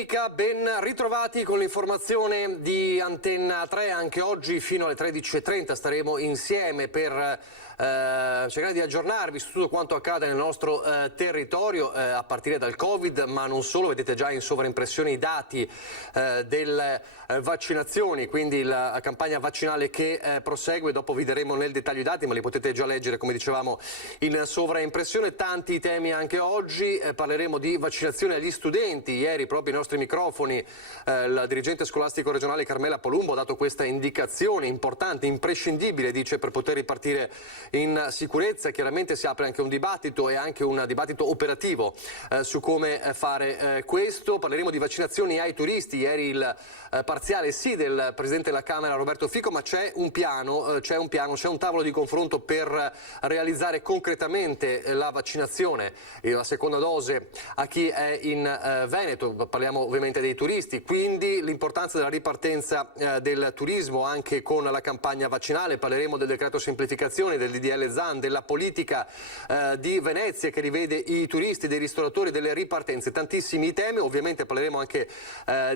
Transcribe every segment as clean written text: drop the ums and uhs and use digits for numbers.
domenica, ben ritrovati con l'informazione di Antenna 3. Anche oggi fino alle 13:30 staremo insieme per cercare di aggiornarvi su tutto quanto accade nel nostro territorio, a partire dal Covid, ma non solo. Vedete già in sovraimpressione i dati delle vaccinazioni, quindi la campagna vaccinale che prosegue. Dopo vi daremo nel dettaglio i dati, ma li potete già leggere, come dicevamo, in sovraimpressione. Tanti temi anche oggi, parleremo di vaccinazione agli studenti. Ieri proprio i nostri microfoni la dirigente scolastico regionale Carmela Polumbo ha dato questa indicazione importante, imprescindibile, dice, per poter ripartire in sicurezza. Chiaramente si apre anche un dibattito e anche un dibattito operativo su come fare questo. Parleremo di vaccinazioni ai turisti. Ieri il parziale sì del Presidente della Camera Roberto Fico, ma c'è un piano, c'è un tavolo di confronto per realizzare concretamente la vaccinazione e la seconda dose a chi è in Veneto. Parliamo ovviamente dei turisti, quindi l'importanza della ripartenza del turismo anche con la campagna vaccinale. Parleremo del decreto semplificazione, del DDL Zan, della politica di Venezia che rivede i turisti, dei ristoratori, delle ripartenze. Tantissimi temi. Ovviamente parleremo anche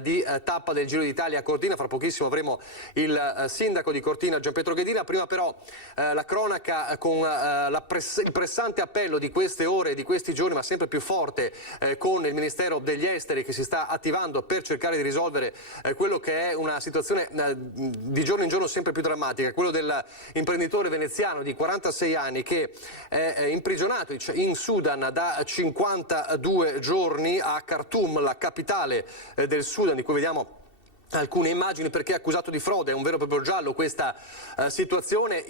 di tappa del Giro d'Italia a Cortina. Fra pochissimo avremo il sindaco di Cortina, Gianpietro Ghedina. Prima però la cronaca con il pressante appello di queste ore, di questi giorni, ma sempre più forte, con il Ministero degli Esteri che si sta attivando per cercare di risolvere quello che è una situazione di giorno in giorno sempre più drammatica, quello dell'imprenditore veneziano di 46 anni che è imprigionato in Sudan da 52 giorni a Khartoum, la capitale del Sudan, di cui vediamo alcune immagini, perché è accusato di frode. È un vero e proprio giallo questa situazione.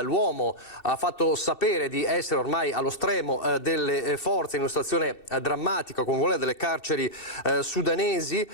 L'uomo ha fatto sapere di essere ormai allo stremo delle forze, in una situazione drammatica con quella delle carceri sudanesi.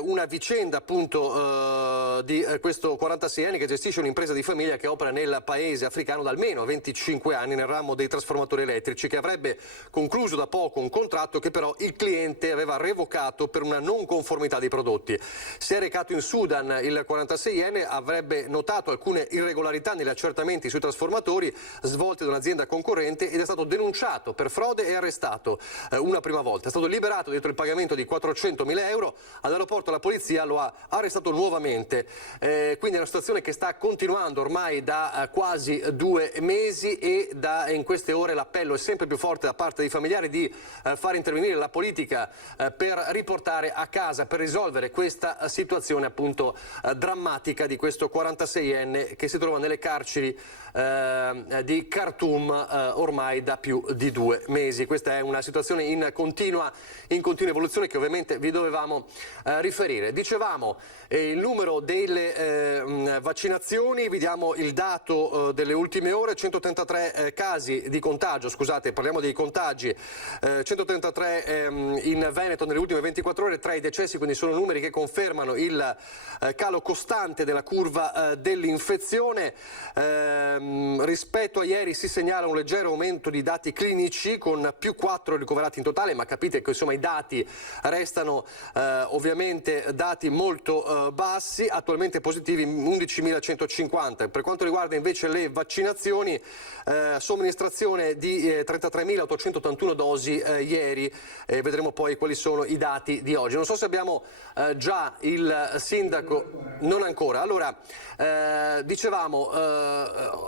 Una vicenda appunto di questo 46enne che gestisce un'impresa di famiglia che opera nel paese africano da almeno 25 anni nel ramo dei trasformatori elettrici, che avrebbe concluso da poco un contratto che però il cliente aveva revocato per una non conformità dei prodotti. Si è recato in Sudan il 46enne, avrebbe notato alcune irregolarità negli accertamenti sui trasformatori svolti da un'azienda concorrente ed è stato denunciato per frode e arrestato una prima volta. È stato liberato dietro il pagamento di 400.000 euro. All'aeroporto la polizia lo ha arrestato nuovamente. Quindi è una situazione che sta continuando ormai da quasi 2 mesi e in queste ore l'appello è sempre più forte da parte dei familiari di far intervenire la politica per riportare a casa, per risolvere questa situazione appunto drammatica di questo 46enne che si trova nelle carceri di Khartoum ormai da più di 2 mesi. Questa è una situazione in continua evoluzione che ovviamente vi dovevamo riferire. Dicevamo il numero delle vaccinazioni, vediamo il dato delle ultime ore: 133 casi di contagio, scusate, parliamo dei contagi, 133 in Veneto nelle ultime 24 ore, 3 i decessi, quindi sono numeri che confermano il calo costante della curva dell'infezione. Rispetto a ieri si segnala un leggero aumento di dati clinici con più 4 ricoverati in totale, ma capite che insomma i dati restano ovviamente dati molto bassi, attualmente positivi 11.150. Per quanto riguarda invece le vaccinazioni, somministrazione di 33.881 dosi ieri, vedremo poi quali sono i dati di oggi. Non so se abbiamo già il sindaco, non ancora. Allora, dicevamo,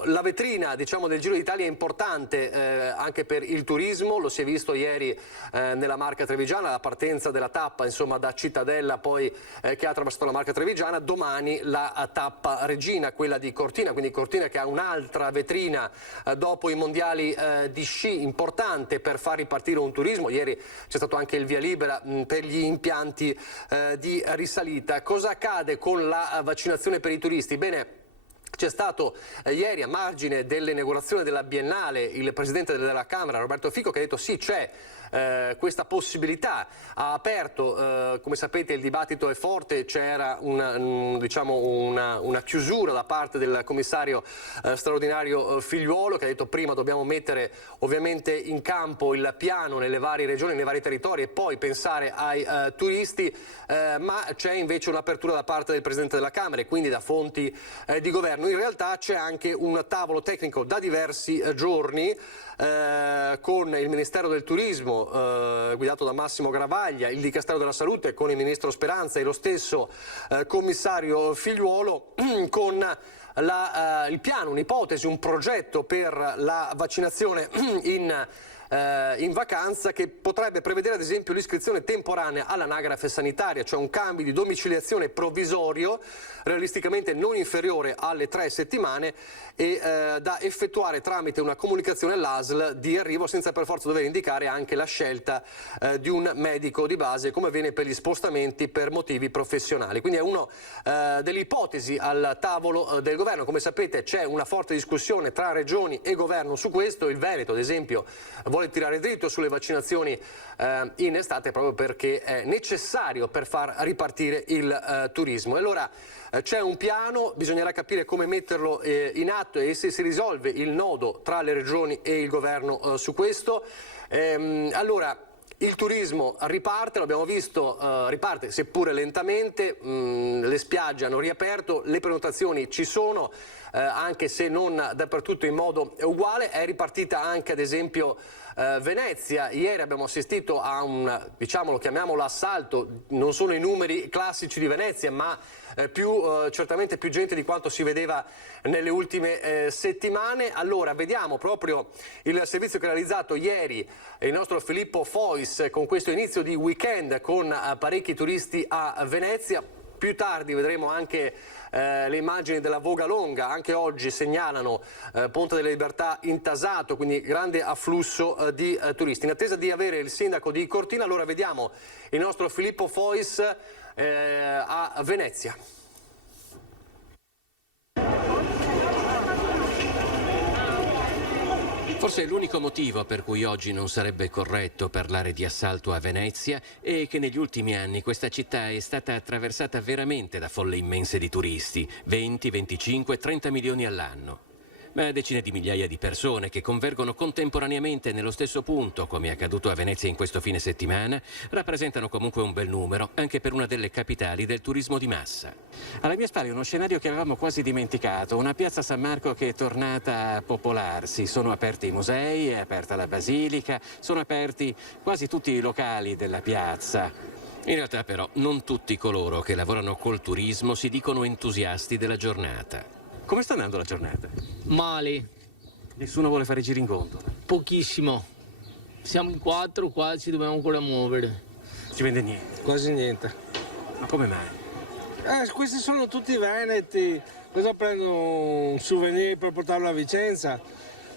la vetrina, diciamo, del Giro d'Italia è importante anche per il turismo. Lo si è visto ieri nella Marca Trevigiana, la partenza della tappa insomma da Cittadella poi che ha attraversato la Marca Trevigiana. Domani la tappa regina, quella di Cortina, quindi Cortina che ha un'altra vetrina dopo i mondiali di sci, importante per far ripartire un turismo. Ieri c'è stato anche il via libera per gli impianti di risalita. Cosa accade con la vaccinazione per i turisti? Bene, c'è stato ieri, a margine dell'inaugurazione della Biennale, il Presidente della Camera, Roberto Fico, che ha detto sì, c'è questa possibilità. Ha aperto, come sapete il dibattito è forte, c'era una chiusura da parte del commissario straordinario Figliuolo, che ha detto prima dobbiamo mettere ovviamente in campo il piano nelle varie regioni, nei vari territori e poi pensare ai turisti, ma c'è invece un'apertura da parte del Presidente della Camera e quindi da fonti di governo. In realtà c'è anche un tavolo tecnico da diversi giorni con il Ministero del Turismo, governo guidato da Massimo Garavaglia, il Dicastero della Salute con il ministro Speranza e lo stesso commissario Figliuolo con il piano, un'ipotesi, un progetto per la vaccinazione in vacanza, che potrebbe prevedere ad esempio l'iscrizione temporanea all'anagrafe sanitaria, cioè un cambio di domiciliazione provvisorio realisticamente non inferiore alle 3 settimane e da effettuare tramite una comunicazione all'ASL di arrivo, senza per forza dover indicare anche la scelta di un medico di base, come avviene per gli spostamenti per motivi professionali. Quindi è una delle ipotesi al tavolo del governo. Come sapete c'è una forte discussione tra regioni e governo su questo. Il Veneto ad esempio vuole tirare dritto sulle vaccinazioni in estate, proprio perché è necessario per far ripartire il turismo. E allora c'è un piano, bisognerà capire come metterlo in atto e se si risolve il nodo tra le regioni e il governo su questo. Allora, il turismo riparte, l'abbiamo visto, riparte seppure lentamente, le spiagge hanno riaperto, le prenotazioni ci sono, anche se non dappertutto in modo uguale. È ripartita anche ad esempio Venezia. Ieri abbiamo assistito a un, diciamolo, chiamiamolo assalto, non sono i numeri classici di Venezia, ma certamente più gente di quanto si vedeva nelle ultime settimane. Allora vediamo proprio il servizio che ha realizzato ieri il nostro Filippo Fois con questo inizio di weekend con parecchi turisti a Venezia. Più tardi vedremo anche le immagini della Voga Longa. Anche oggi segnalano Ponte delle Libertà intasato, quindi grande afflusso di turisti. In attesa di avere il sindaco di Cortina, allora vediamo il nostro Filippo Fois a Venezia. Forse l'unico motivo per cui oggi non sarebbe corretto parlare di assalto a Venezia è che negli ultimi anni questa città è stata attraversata veramente da folle immense di turisti, 20, 25, 30 milioni all'anno. Ma decine di migliaia di persone che convergono contemporaneamente nello stesso punto, come è accaduto a Venezia in questo fine settimana, rappresentano comunque un bel numero, anche per una delle capitali del turismo di massa. Alle mie spalle uno scenario che avevamo quasi dimenticato, una piazza San Marco che è tornata a popolarsi. Sono aperti i musei, è aperta la basilica, sono aperti quasi tutti i locali della piazza. In realtà però non tutti coloro che lavorano col turismo si dicono entusiasti della giornata. Come sta andando la giornata? Male, Nessuno vuole fare giri in conto. pochissimo. Siamo in 4 qua, ci dobbiamo ancora muovere. Si vende niente. Quasi niente. Ma come mai? Questi sono tutti veneti. Cosa prendo un souvenir per portarlo a Vicenza?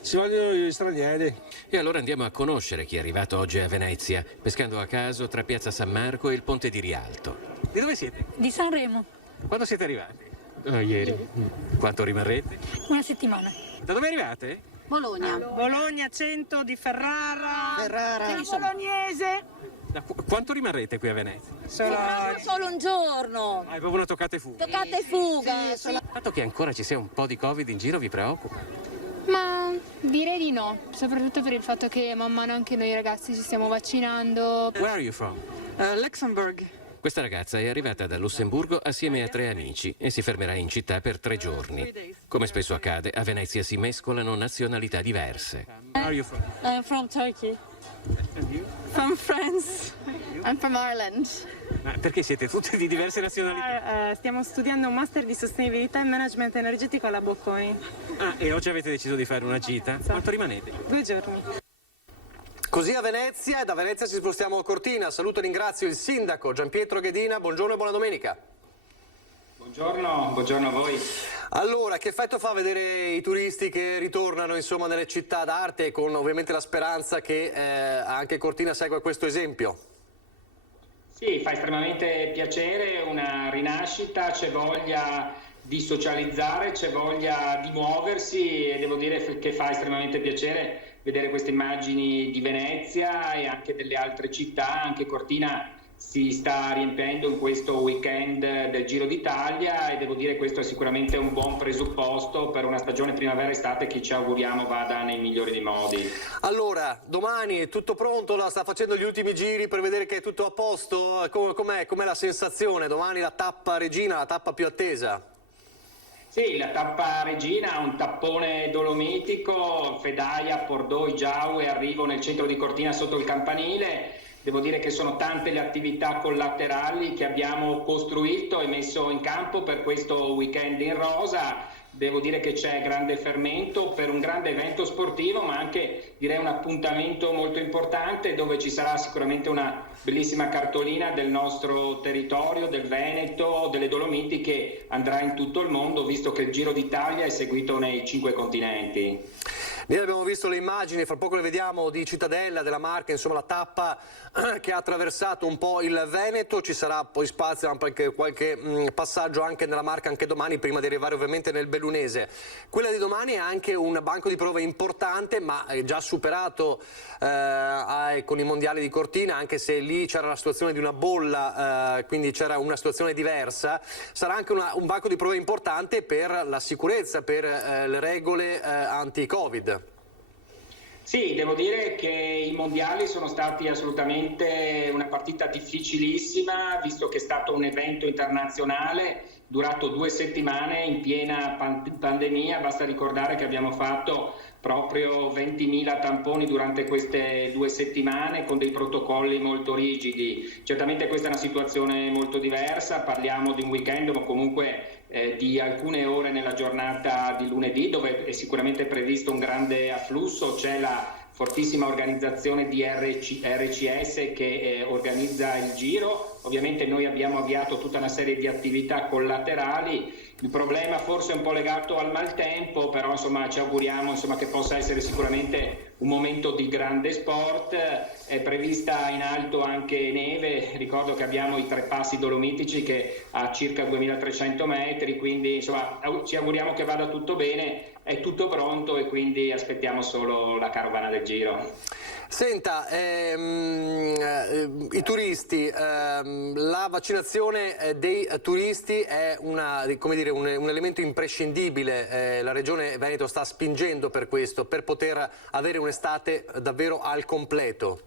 Ci vogliono gli stranieri. E allora andiamo a conoscere chi è arrivato oggi a Venezia, pescando a caso tra Piazza San Marco e il Ponte di Rialto. Di dove siete? Di Sanremo, Quando siete arrivati? Ieri. Quanto rimarrete? una settimana. Da dove arrivate? Bologna. Bologna 100 di Ferrara. Bolognese. Quanto rimarrete qui a Venezia? Solo un giorno. È proprio una toccata e fuga. Toccata e fuga. Il fatto che ancora ci sia un po' di Covid in giro vi preoccupa? Ma direi di no, soprattutto per il fatto che man mano anche noi ragazzi ci stiamo vaccinando. Where are you from? Luxembourg. Questa ragazza è arrivata da Lussemburgo assieme a 3 amici e si fermerà in città per 3 giorni. Come spesso accade, a Venezia si mescolano nazionalità diverse. Where are you from? I'm from Turkey. And you? From France. I'm from Ireland. Ma perché siete tutti di diverse nazionalità? Stiamo studiando un master di sostenibilità e management energetico alla Bocconi. Ah, e oggi avete deciso di fare una gita? Quanto rimanete? 2 giorni. Così a Venezia, e da Venezia ci spostiamo a Cortina. Saluto e ringrazio il sindaco Gianpietro Ghedina. Buongiorno e buona domenica. Buongiorno a voi. Allora, che effetto fa vedere i turisti che ritornano insomma nelle città d'arte, con ovviamente la speranza che anche Cortina segua questo esempio? Sì, fa estremamente piacere, una rinascita, c'è voglia di socializzare, c'è voglia di muoversi e devo dire che fa estremamente piacere vedere queste immagini di Venezia e anche delle altre città. Anche Cortina si sta riempiendo in questo weekend del Giro d'Italia e devo dire che questo è sicuramente un buon presupposto per una stagione primavera-estate che ci auguriamo vada nei migliori dei modi. Allora, domani è tutto pronto, sta facendo gli ultimi giri per vedere che è tutto a posto. Com'è la sensazione? Domani la tappa regina, la tappa più attesa? Sì, la tappa regina ha un tappone dolomitico, Fedaia, Pordoi, Giaue, arrivo nel centro di Cortina sotto il campanile. Devo dire che sono tante le attività collaterali che abbiamo costruito e messo in campo per questo weekend in rosa. Devo dire che c'è grande fermento per un grande evento sportivo, ma anche direi un appuntamento molto importante dove ci sarà sicuramente una bellissima cartolina del nostro territorio, del Veneto, delle Dolomiti, che andrà in tutto il mondo, visto che il Giro d'Italia è seguito nei 5 continenti. Noi abbiamo visto le immagini, fra poco le vediamo, di Cittadella, della Marca, insomma la tappa che ha attraversato un po' il Veneto. Ci sarà poi spazio anche qualche passaggio anche nella Marca anche domani, prima di arrivare ovviamente nel Bellunese. Quella di domani è anche un banco di prove importante, ma già superato con i mondiali di Cortina, anche se lì c'era la situazione di una bolla, quindi c'era una situazione diversa. Sarà anche un banco di prove importante per la sicurezza, per le regole anti-Covid. Sì, devo dire che i mondiali sono stati assolutamente una partita difficilissima, visto che è stato un evento internazionale durato 2 settimane in piena pandemia. Basta ricordare che abbiamo fatto proprio 20.000 tamponi durante queste 2 settimane con dei protocolli molto rigidi. Certamente questa è una situazione molto diversa, parliamo di un weekend ma comunque di alcune ore nella giornata di lunedì, dove è sicuramente previsto un grande afflusso. C'è la fortissima organizzazione di RCS che organizza il Giro. Ovviamente noi abbiamo avviato tutta una serie di attività collaterali. Il problema forse è un po' legato al maltempo, però insomma ci auguriamo che possa essere sicuramente un momento di grande sport. È prevista in alto anche neve, ricordo che abbiamo i 3 passi dolomitici che a circa 2300 metri, quindi insomma ci auguriamo che vada tutto bene. È tutto pronto e quindi aspettiamo solo la carovana del Giro. Senta, i turisti, la vaccinazione dei turisti è un elemento imprescindibile. La Regione Veneto sta spingendo per questo, per poter avere un'estate davvero al completo.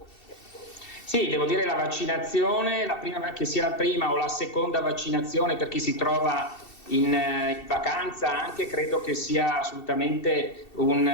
Sì, devo dire la vaccinazione, che sia la prima o la seconda vaccinazione per chi si trova in vacanza anche, credo che sia assolutamente un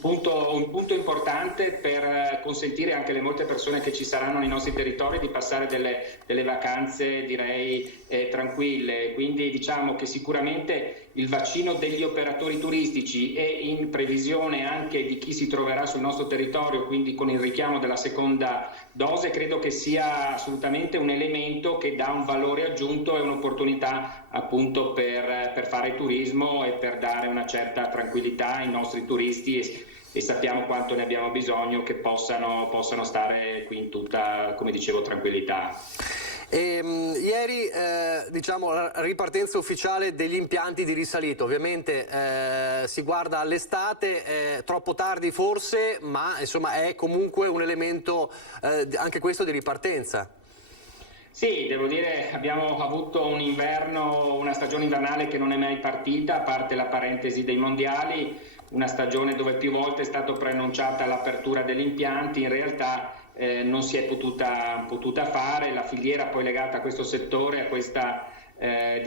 punto importante per consentire anche alle molte persone che ci saranno nei nostri territori di passare delle vacanze direi tranquille. Quindi diciamo che sicuramente il vaccino degli operatori turistici e in previsione anche di chi si troverà sul nostro territorio, quindi con il richiamo della seconda dose, credo che sia assolutamente un elemento che dà un valore aggiunto e un'opportunità appunto per fare turismo e per dare una certa tranquillità ai nostri turisti e sappiamo quanto ne abbiamo bisogno che possano stare qui in tutta, come dicevo, tranquillità. Ieri la ripartenza ufficiale degli impianti di risalita, ovviamente si guarda all'estate, troppo tardi forse, ma insomma è comunque un elemento anche questo di ripartenza. Sì, devo dire abbiamo avuto una stagione invernale che non è mai partita, a parte la parentesi dei mondiali, una stagione dove più volte è stata preannunciata l'apertura degli impianti, in realtà non si è potuta fare. La filiera poi legata a questo settore, a questa è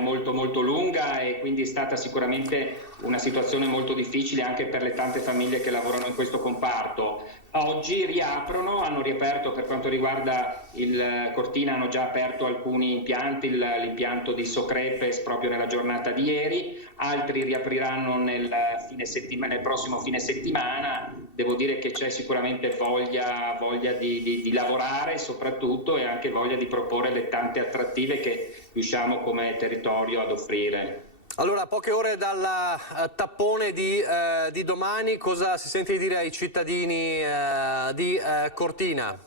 molto molto lunga e quindi è stata sicuramente una situazione molto difficile anche per le tante famiglie che lavorano in questo comparto. Oggi hanno riaperto per quanto riguarda il Cortina, hanno già aperto alcuni impianti, l'impianto di Socrepes proprio nella giornata di ieri, altri riapriranno nel prossimo fine settimana. Devo dire che c'è sicuramente voglia di lavorare soprattutto e anche voglia di proporre le tante attrattive che riusciamo come territorio ad offrire. Allora, poche ore dal tappone di domani, cosa si sente di dire ai cittadini di Cortina?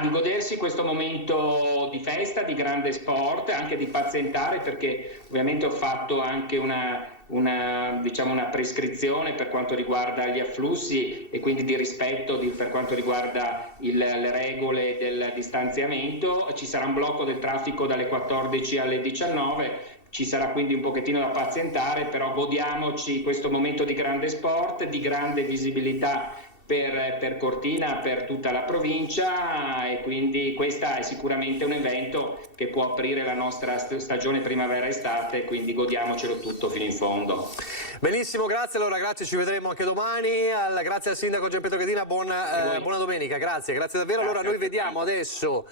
Di godersi questo momento di festa, di grande sport, anche di pazientare, perché ovviamente ho fatto anche una prescrizione per quanto riguarda gli afflussi e quindi di rispetto per quanto riguarda le regole del distanziamento. Ci sarà un blocco del traffico dalle 14 alle 19. Ci sarà quindi un pochettino da pazientare, però godiamoci questo momento di grande sport, di grande visibilità per Cortina, per tutta la provincia insomma, e quindi questa è sicuramente un evento che può aprire la nostra stagione primavera-estate, quindi godiamocelo tutto fino in fondo. Benissimo, grazie, allora grazie, ci vedremo anche domani, grazie al sindaco Gianpietro Ghedina, buona domenica, grazie davvero. Allora noi vediamo adesso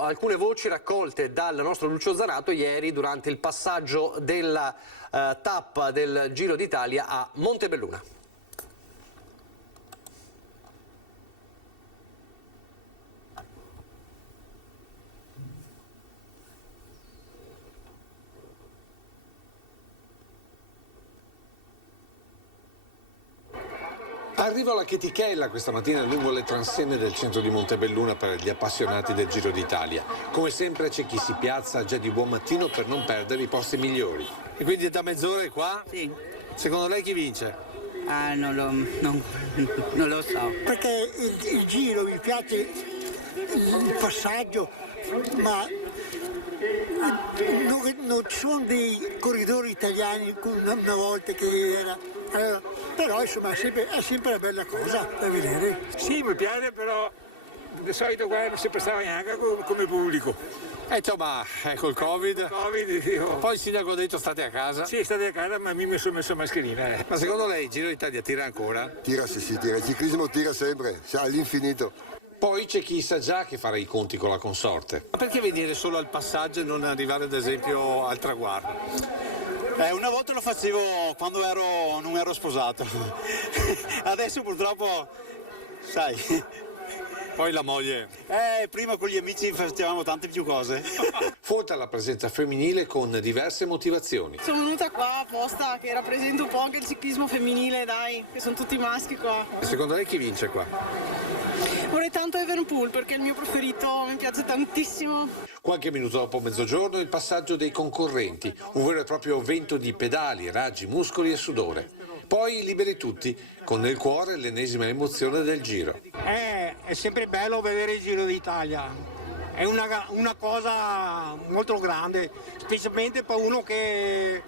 alcune voci raccolte dal nostro Lucio Zanato ieri durante il passaggio della tappa del Giro d'Italia a Montebelluna. Arrivo alla chetichella questa mattina lungo le transenne del centro di Montebelluna per gli appassionati del Giro d'Italia. Come sempre c'è chi si piazza già di buon mattino per non perdere i posti migliori. E quindi è da mezz'ora qua? Sì. Secondo lei chi vince? Non lo so. Perché il Giro mi piace il passaggio, ma non ci sono dei corridori italiani una volta che era. Però insomma è sempre una bella cosa da vedere. Sì, mi piace, però di solito qua non si prestava neanche come pubblico. Insomma, col Covid. Io... Poi il sindaco ha detto state a casa. Sì, state a casa, ma mi sono messo mascherina. Ma secondo lei il Giro d'Italia tira ancora? Tira, sì, tira. Il ciclismo tira sempre, all'infinito. Poi c'è chi sa già che farà i conti con la consorte. Ma perché venire solo al passaggio e non arrivare ad esempio al traguardo? Una volta lo facevo quando non ero sposato, adesso purtroppo, sai. Poi la moglie. Prima con gli amici facevamo tante più cose. Folta la presenza femminile con diverse motivazioni. Sono venuta qua apposta che rappresento un po' anche il ciclismo femminile, dai, che sono tutti maschi qua. E secondo lei chi vince qua? Vorrei tanto Evenepoel perché è il mio preferito, mi piace tantissimo. Qualche minuto dopo mezzogiorno il passaggio dei concorrenti, un vero e proprio vento di pedali, raggi, muscoli e sudore. Poi liberi tutti, con nel cuore l'ennesima emozione del Giro. È sempre bello vedere il Giro d'Italia, è una cosa molto grande, specialmente per uno che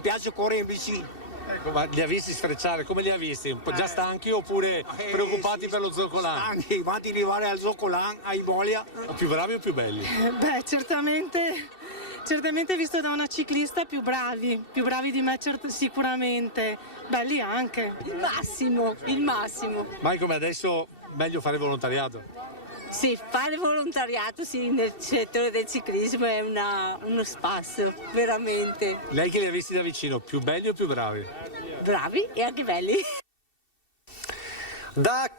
piace correre in bici. Ecco, ma li ha visti sfrecciare, come li ha visti? Un po' già stanchi oppure preoccupati per lo Zoccolan? Stanchi, quanti arrivare al Zoccolan, a Imolia. Più bravi o più belli? Beh, certamente visto da una ciclista più bravi di me sicuramente, belli anche. Il massimo. Mai come adesso meglio fare volontariato? Sì, fare volontariato nel settore del ciclismo è uno spasso, veramente. Lei che li ha visti da vicino, più belli o più bravi? Bravi e anche belli. Da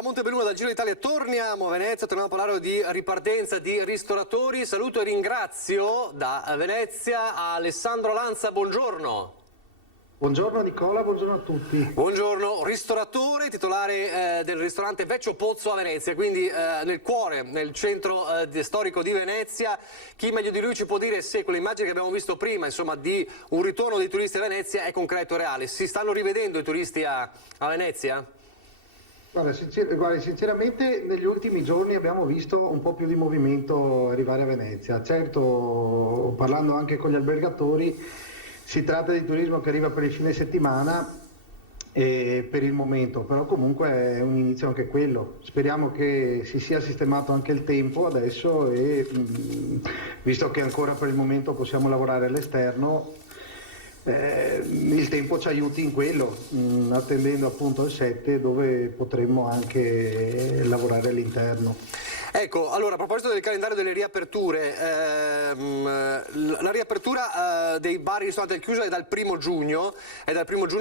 Montebelluna, dal Giro d'Italia, torniamo a Venezia, torniamo a parlare di ripartenza di ristoratori. Saluto e ringrazio da Venezia Alessandro Lanza, buongiorno. Buongiorno Nicola, buongiorno a tutti. Buongiorno, ristoratore, titolare del ristorante Vecchio Pozzo a Venezia, quindi nel cuore, nel centro storico di Venezia. Chi meglio di lui ci può dire se quell'immagine che abbiamo visto prima, insomma, di un ritorno dei turisti a Venezia è concreto e reale? Si stanno rivedendo i turisti a Venezia? Guarda, sinceramente negli ultimi giorni abbiamo visto un po' più di movimento arrivare a Venezia. Certo, parlando anche con gli albergatori, si tratta di turismo che arriva per il fine settimana per il momento, però comunque è un inizio anche quello. Speriamo che si sia sistemato anche il tempo adesso e visto che ancora per il momento possiamo lavorare all'esterno, il tempo ci aiuti in quello, attendendo appunto il 7 dove potremmo anche lavorare all'interno. Ecco, allora a proposito del calendario delle riaperture, la riapertura dei bar e ristoranti al chiuso è dal 1° giugno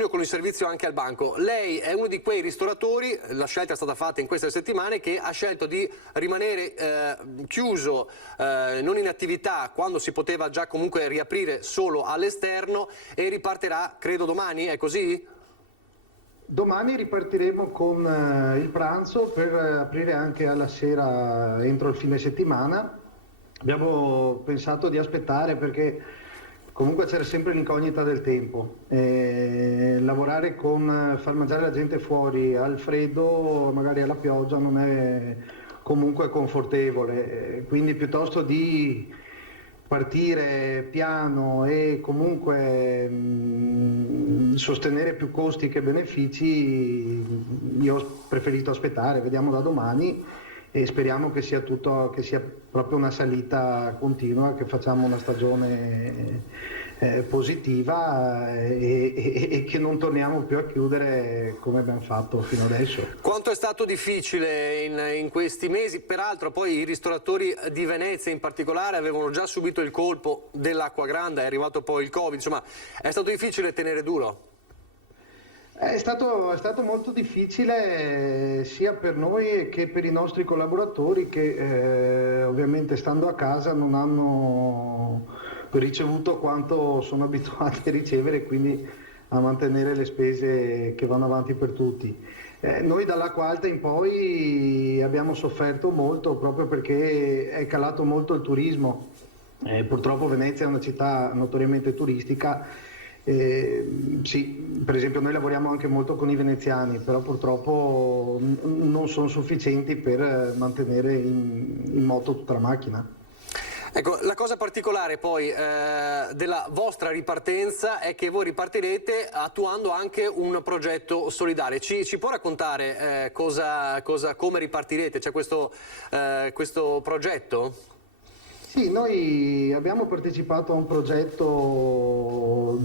con il servizio anche al banco. Lei è uno di quei ristoratori, la scelta è stata fatta in queste settimane, che ha scelto di rimanere chiuso, non in attività, quando si poteva già comunque riaprire solo all'esterno, e ripartirà credo domani, è così? Domani ripartiremo con il pranzo per aprire anche alla sera entro il fine settimana. Abbiamo pensato di aspettare perché comunque c'era sempre l'incognita del tempo. Lavorare con far mangiare la gente fuori al freddo, magari alla pioggia, non è comunque confortevole. Quindi piuttosto di partire piano e comunque sostenere più costi che benefici, io ho preferito aspettare, vediamo da domani e speriamo che sia proprio una salita continua, che facciamo una stagione positiva e che non torniamo più a chiudere come abbiamo fatto fino adesso. Quanto è stato difficile in questi mesi? Peraltro poi i ristoratori di Venezia in particolare avevano già subito il colpo dell'acqua grande, è arrivato poi il Covid, insomma è stato difficile tenere duro? È stato molto difficile sia per noi che per i nostri collaboratori che ovviamente stando a casa non hanno ricevuto quanto sono abituati a ricevere, quindi a mantenere le spese che vanno avanti per tutti. Noi dall'acqua alta in poi abbiamo sofferto molto proprio perché è calato molto il turismo. Purtroppo Venezia è una città notoriamente turistica. Sì, per esempio noi lavoriamo anche molto con i veneziani, però purtroppo non sono sufficienti per mantenere in moto tutta la macchina. Ecco, la cosa particolare poi della vostra ripartenza è che voi ripartirete attuando anche un progetto solidale. Ci può raccontare come ripartirete? C'è questo progetto? Sì, noi abbiamo partecipato a un progetto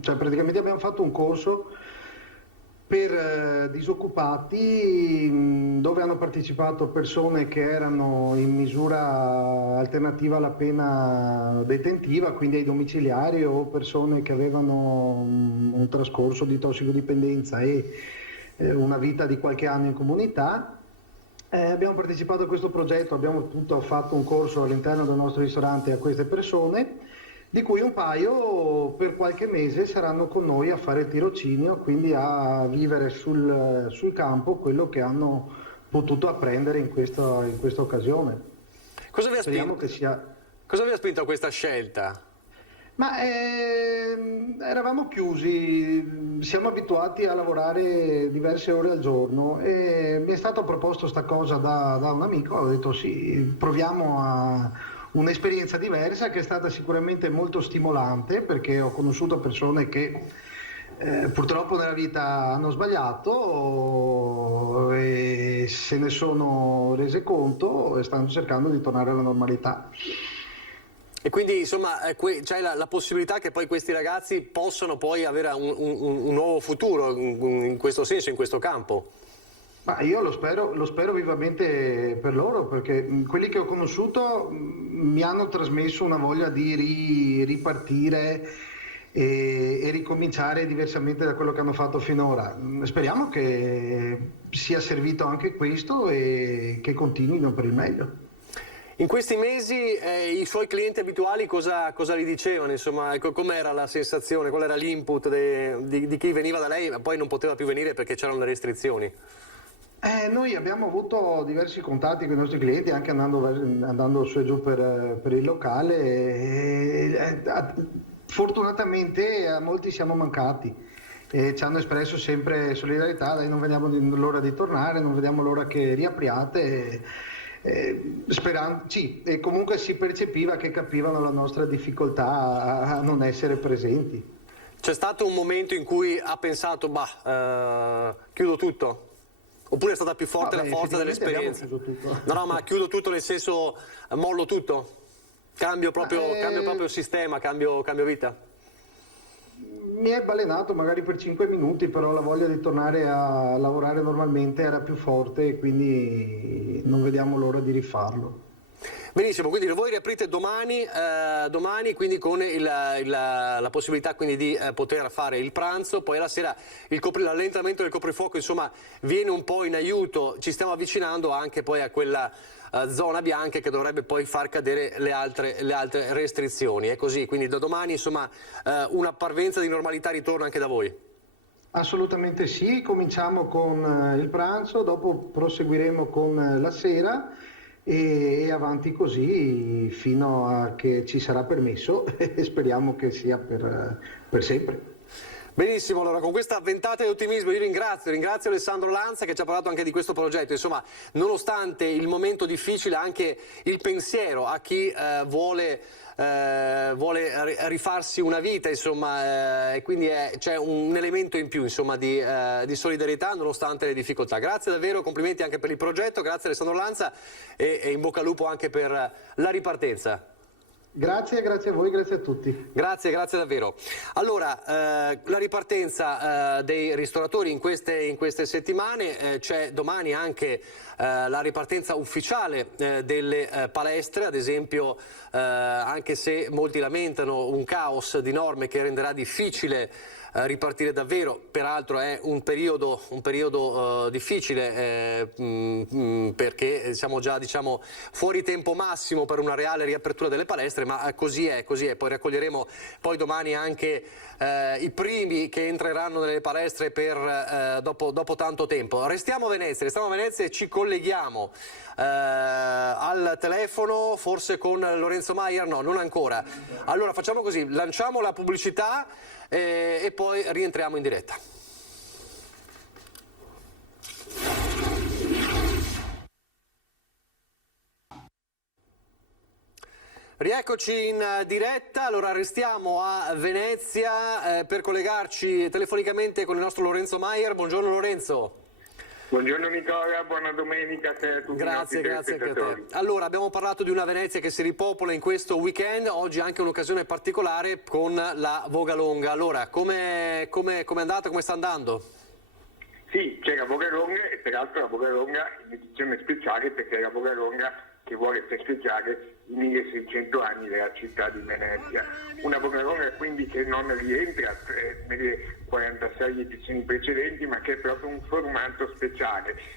cioè praticamente abbiamo fatto un corso per disoccupati dove hanno partecipato persone che erano in misura alternativa alla pena detentiva, quindi ai domiciliari, o persone che avevano un trascorso di tossicodipendenza e una vita di qualche anno in comunità. Abbiamo partecipato a questo progetto, abbiamo appunto fatto un corso all'interno del nostro ristorante a queste persone, di cui un paio per qualche mese saranno con noi a fare il tirocinio, quindi a vivere sul campo quello che hanno potuto apprendere in questa occasione. Cosa vi ha spinto a questa scelta? Ma eravamo chiusi, siamo abituati a lavorare diverse ore al giorno e mi è stato proposto sta cosa da un amico, ho detto sì, proviamo a un'esperienza diversa che è stata sicuramente molto stimolante, perché ho conosciuto persone che purtroppo nella vita hanno sbagliato e se ne sono rese conto e stanno cercando di tornare alla normalità. E quindi insomma c'è la possibilità che poi questi ragazzi possano poi avere un nuovo futuro in questo senso, in questo campo? Ma io lo spero vivamente per loro, perché quelli che ho conosciuto mi hanno trasmesso una voglia di ripartire e ricominciare diversamente da quello che hanno fatto finora. Speriamo che sia servito anche questo e che continuino per il meglio. In questi mesi i suoi clienti abituali cosa gli dicevano? Insomma, com'era la sensazione, qual era l'input di chi veniva da lei ma poi non poteva più venire perché c'erano le restrizioni? Noi abbiamo avuto diversi contatti con i nostri clienti, anche andando su e giù per il locale. Fortunatamente a molti siamo mancati e ci hanno espresso sempre solidarietà, dai, non vediamo l'ora di tornare, non vediamo l'ora che riapriate. Sì, e comunque si percepiva che capivano la nostra difficoltà a non essere presenti. C'è stato un momento in cui ha pensato chiudo tutto? Oppure è stata più forte la forza dell'esperienza? No, ma chiudo tutto nel senso mollo tutto? Cambio proprio sistema, cambio vita? Mi è balenato magari per 5 minuti, però la voglia di tornare a lavorare normalmente era più forte e quindi non vediamo l'ora di rifarlo. Benissimo, quindi voi riaprite domani quindi con la possibilità quindi di poter fare il pranzo, poi alla sera l'allentamento del coprifuoco insomma viene un po' in aiuto, ci stiamo avvicinando anche poi a quella zona bianca che dovrebbe poi far cadere le altre restrizioni, è così, quindi da domani insomma una parvenza di normalità ritorna anche da voi? Assolutamente sì, cominciamo con il pranzo, dopo proseguiremo con la sera e avanti così fino a che ci sarà permesso e speriamo che sia per sempre. Benissimo, allora con questa ventata di ottimismo io ringrazio Alessandro Lanza che ci ha parlato anche di questo progetto. Insomma, nonostante il momento difficile, anche il pensiero a chi vuole rifarsi una vita, insomma, e quindi c'è un elemento in più, insomma, di solidarietà nonostante le difficoltà. Grazie davvero, complimenti anche per il progetto, grazie Alessandro Lanza e in bocca al lupo anche per la ripartenza. Grazie a voi, grazie a tutti. Grazie davvero. Allora, la ripartenza dei ristoratori in queste settimane, c'è domani anche la ripartenza ufficiale delle palestre, ad esempio, anche se molti lamentano un caos di norme che renderà difficile ripartire davvero, peraltro è un periodo difficile perché siamo già fuori tempo massimo per una reale riapertura delle palestre, ma così è. Poi raccoglieremo domani anche i primi che entreranno nelle palestre dopo tanto tempo. Restiamo a Venezia e ci colleghiamo al telefono, forse con Lorenzo Maier, no, non ancora. Allora facciamo così, lanciamo la pubblicità e poi rientriamo in diretta. Rieccoci in diretta, allora restiamo a Venezia per collegarci telefonicamente con il nostro Lorenzo Maier. Buongiorno Lorenzo. Buongiorno Nicola, buona domenica a te e a tutti. Grazie anche a te. Allora, abbiamo parlato di una Venezia che si ripopola in questo weekend, oggi anche un'occasione particolare con la Vogalonga. Allora, come è andata, come sta andando? Sì, c'è la Vogalonga e peraltro la Vogalonga in edizione speciale perché è la Vogalonga che vuole festeggiare i 1600 anni della città di Venezia. Una Vogalonga quindi che non rientra nelle 46 edizioni precedenti, ma che è proprio un formato speciale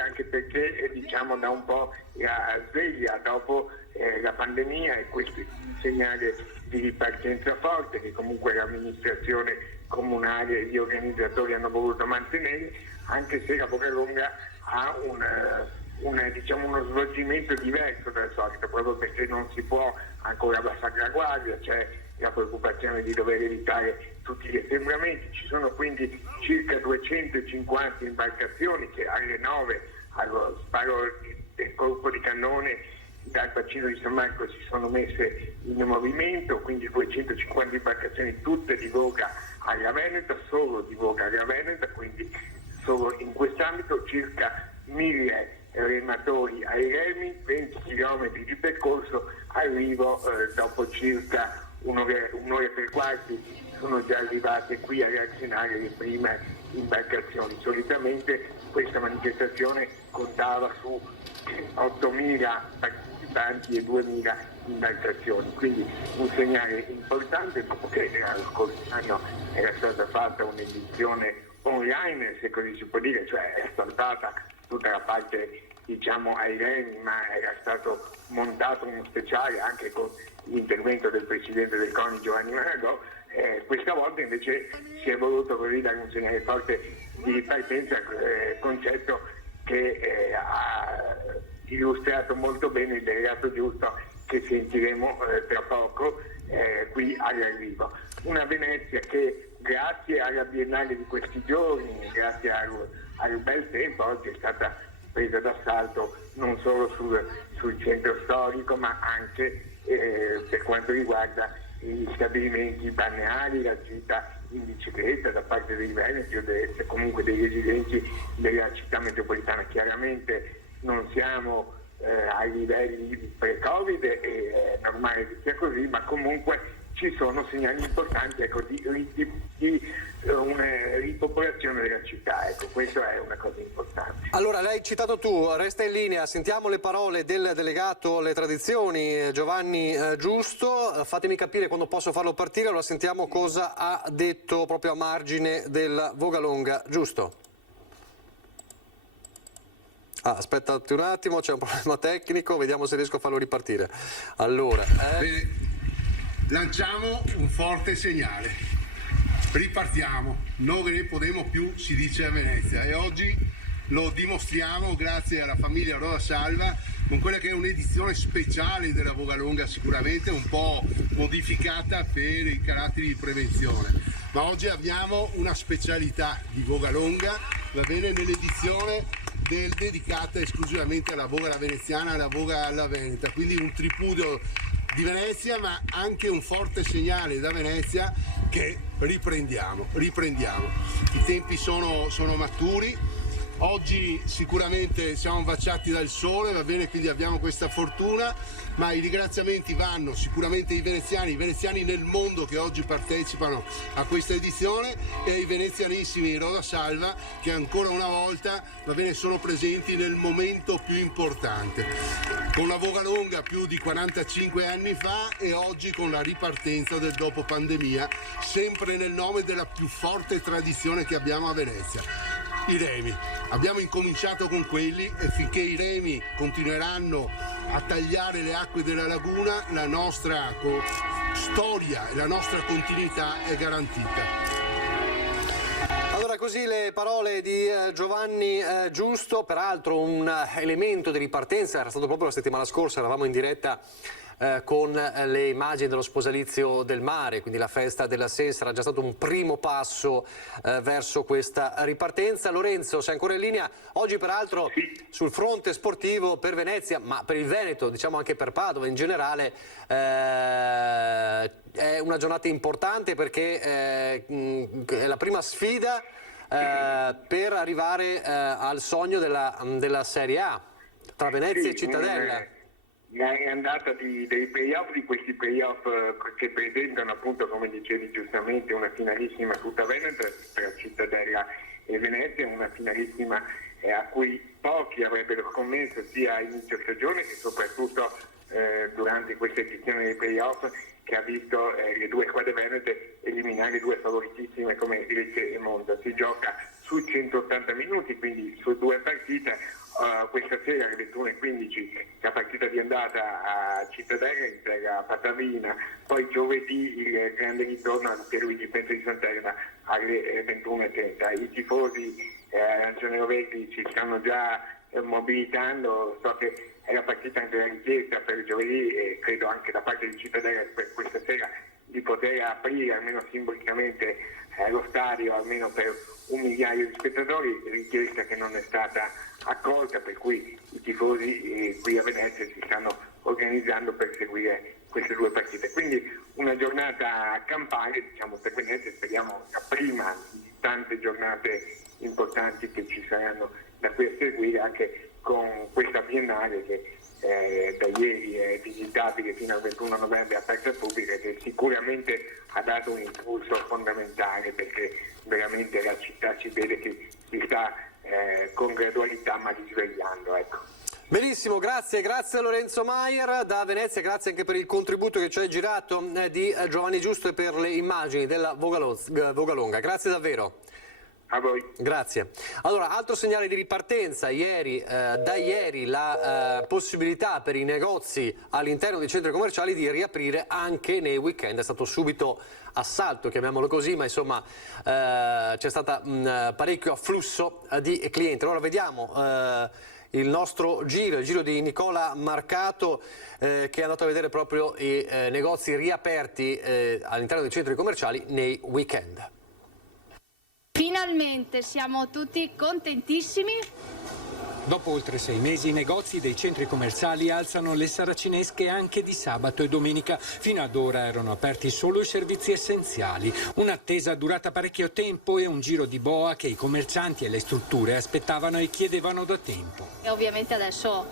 anche perché da un po' la sveglia dopo la pandemia e questo è un segnale di ripartenza forte che comunque l'amministrazione comunale e gli organizzatori hanno voluto mantenere, anche se la Vogalonga ha uno svolgimento diverso dal solito, proprio perché non si può ancora abbassare la guardia, c'è la preoccupazione di dover evitare tutti gli assembramenti. Ci sono quindi circa 250 imbarcazioni che alle 9 allo sparo del colpo di cannone dal bacino di San Marco si sono messe in movimento, quindi 250 imbarcazioni tutte di voga alla Veneta, solo di voga alla Veneta, quindi solo in quest'ambito circa 1000 rematori ai remi, 20 km di percorso, arrivo dopo circa un'ora e tre quarti sono già arrivate qui a reazionare le prime imbarcazioni. Solitamente questa manifestazione contava su 8.000 partecipanti e 2.000 imbarcazioni, quindi un segnale importante dopo che lo scorso anno era stata fatta un'edizione online, se così si può dire, cioè è saltata tutta la parte ai remi, ma era stato montato uno speciale anche con l'intervento del presidente del CONI Giovanni Maragò. Questa volta invece si è voluto così dare un segnale forte di ripartenza, concetto che ha illustrato molto bene il delegato Giusto che sentiremo tra poco qui all'arrivo. Una Venezia che grazie alla Biennale di questi giorni, grazie al bel tempo, oggi è stata presa d'assalto non solo sul centro storico ma anche per quanto riguarda gli stabilimenti balneari, la gita in bicicletta da parte dei veneti o comunque dei residenti della città metropolitana. Chiaramente non siamo ai livelli pre-Covid, è normale che sia così, ma comunque ci sono segnali importanti di una ripopolazione della città, questa è una cosa importante. Allora, l'hai citato tu, resta in linea, sentiamo le parole del delegato alle tradizioni Giovanni Giusto, fatemi capire quando posso farlo partire, allora sentiamo cosa ha detto proprio a margine della Vogalonga. Giusto? Aspettati un attimo, c'è un problema tecnico, vediamo se riesco a farlo ripartire. Allora, Bene. Lanciamo un forte segnale, ripartiamo, non ne potremo più, si dice a Venezia, e oggi lo dimostriamo grazie alla famiglia Roda Salva con quella che è un'edizione speciale della Vogalonga, sicuramente un po' modificata per i caratteri di prevenzione. ma oggi abbiamo una specialità di Vogalonga, va bene, nell'edizione dedicata esclusivamente alla voga alla veneziana e alla voga alla veneta, quindi un tripudio di Venezia, ma anche un forte segnale da Venezia che riprendiamo. I tempi sono maturi. Oggi sicuramente siamo baciati dal sole, va bene, quindi abbiamo questa fortuna, ma i ringraziamenti vanno sicuramente ai veneziani nel mondo che oggi partecipano a questa edizione e ai venezianissimi in Roda Salva che ancora una volta, va bene, sono presenti nel momento più importante. Con la Vogalonga più di 45 anni fa e oggi con la ripartenza del dopo pandemia, sempre nel nome della più forte tradizione che abbiamo a Venezia. I remi. Abbiamo incominciato con quelli e finché i remi continueranno a tagliare le acque della laguna, la nostra storia e la nostra continuità è garantita. Allora, così le parole di Giovanni Giusto, peraltro un elemento di ripartenza, era stato proprio la settimana scorsa, eravamo in diretta con le immagini dello sposalizio del mare, quindi la festa della Sessa era già stato un primo passo verso questa ripartenza. Lorenzo, sei ancora in linea? Oggi peraltro sul fronte sportivo per Venezia, ma per il Veneto, diciamo anche per Padova in generale, è una giornata importante perché è la prima sfida per arrivare al sogno della Serie A tra Venezia e Cittadella. È andata dei playoff, di questi playoff che presentano appunto, come dicevi giustamente, una finalissima tutta veneta tra Cittadella e Venezia, una finalissima a cui pochi avrebbero scommesso sia a inizio stagione che soprattutto durante questa edizione dei playoff che ha visto le due squadre venete eliminare due favoritissime come Lecce e Monza. Si gioca su 180 minuti, quindi su due partite. Questa sera alle 21:15 la partita di andata a Cittadella in terra patavina, poi giovedì il grande ritorno al Perù di Penso di Sant'Elena alle 21:30. I tifosi arancione-verdi si stanno già mobilitando, so che è la partita anche la richiesta per giovedì e credo anche da parte di Cittadella per questa sera di poter aprire almeno simbolicamente lo stadio almeno per 1 migliaio di spettatori, richiesta che non è stata accolta, per cui i tifosi qui a Venezia si stanno organizzando per seguire queste due partite. Quindi una giornata campale, diciamo, per Venezia, speriamo la prima di tante giornate importanti che ci saranno da qui a seguire, anche con questa biennale che da ieri è visitabile fino al 21 novembre aperta al pubblico, che sicuramente ha dato un impulso fondamentale perché veramente la città si vede che si sta con gradualità ma risvegliando, ecco. Benissimo, grazie a Lorenzo Maier da Venezia, grazie anche per il contributo che ci hai girato di Giovanni Giusto e per le immagini della Vogalonga, grazie davvero. A voi. Grazie. Allora, altro segnale di ripartenza, da ieri la possibilità per i negozi all'interno dei centri commerciali di riaprire anche nei weekend, è stato subito assalto, chiamiamolo così, ma insomma c'è stato parecchio afflusso di clienti. Allora vediamo il nostro giro, il giro di Nicola Marcato che è andato a vedere proprio i negozi riaperti all'interno dei centri commerciali nei weekend. Finalmente siamo tutti contentissimi. Dopo oltre 6 mesi i negozi dei centri commerciali alzano le saracinesche anche di sabato e domenica. Fino ad ora erano aperti solo i servizi essenziali. Un'attesa durata parecchio tempo e un giro di boa che i commercianti e le strutture aspettavano e chiedevano da tempo. E ovviamente adesso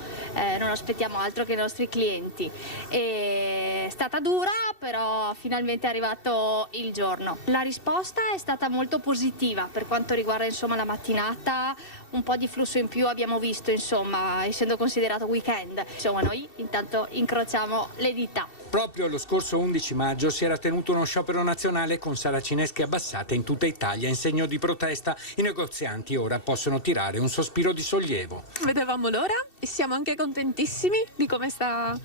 non aspettiamo altro che i nostri clienti. È stata dura, però finalmente è arrivato il giorno. La risposta è stata molto positiva per quanto riguarda insomma la mattinata. Un po' di flusso in più abbiamo visto, insomma, essendo considerato weekend. Insomma, noi intanto incrociamo le dita. Proprio lo scorso 11 maggio si era tenuto uno sciopero nazionale con saracinesche abbassate in tutta Italia in segno di protesta. I negozianti ora possono tirare un sospiro di sollievo. Vedevamo l'ora e siamo anche contentissimi di come sta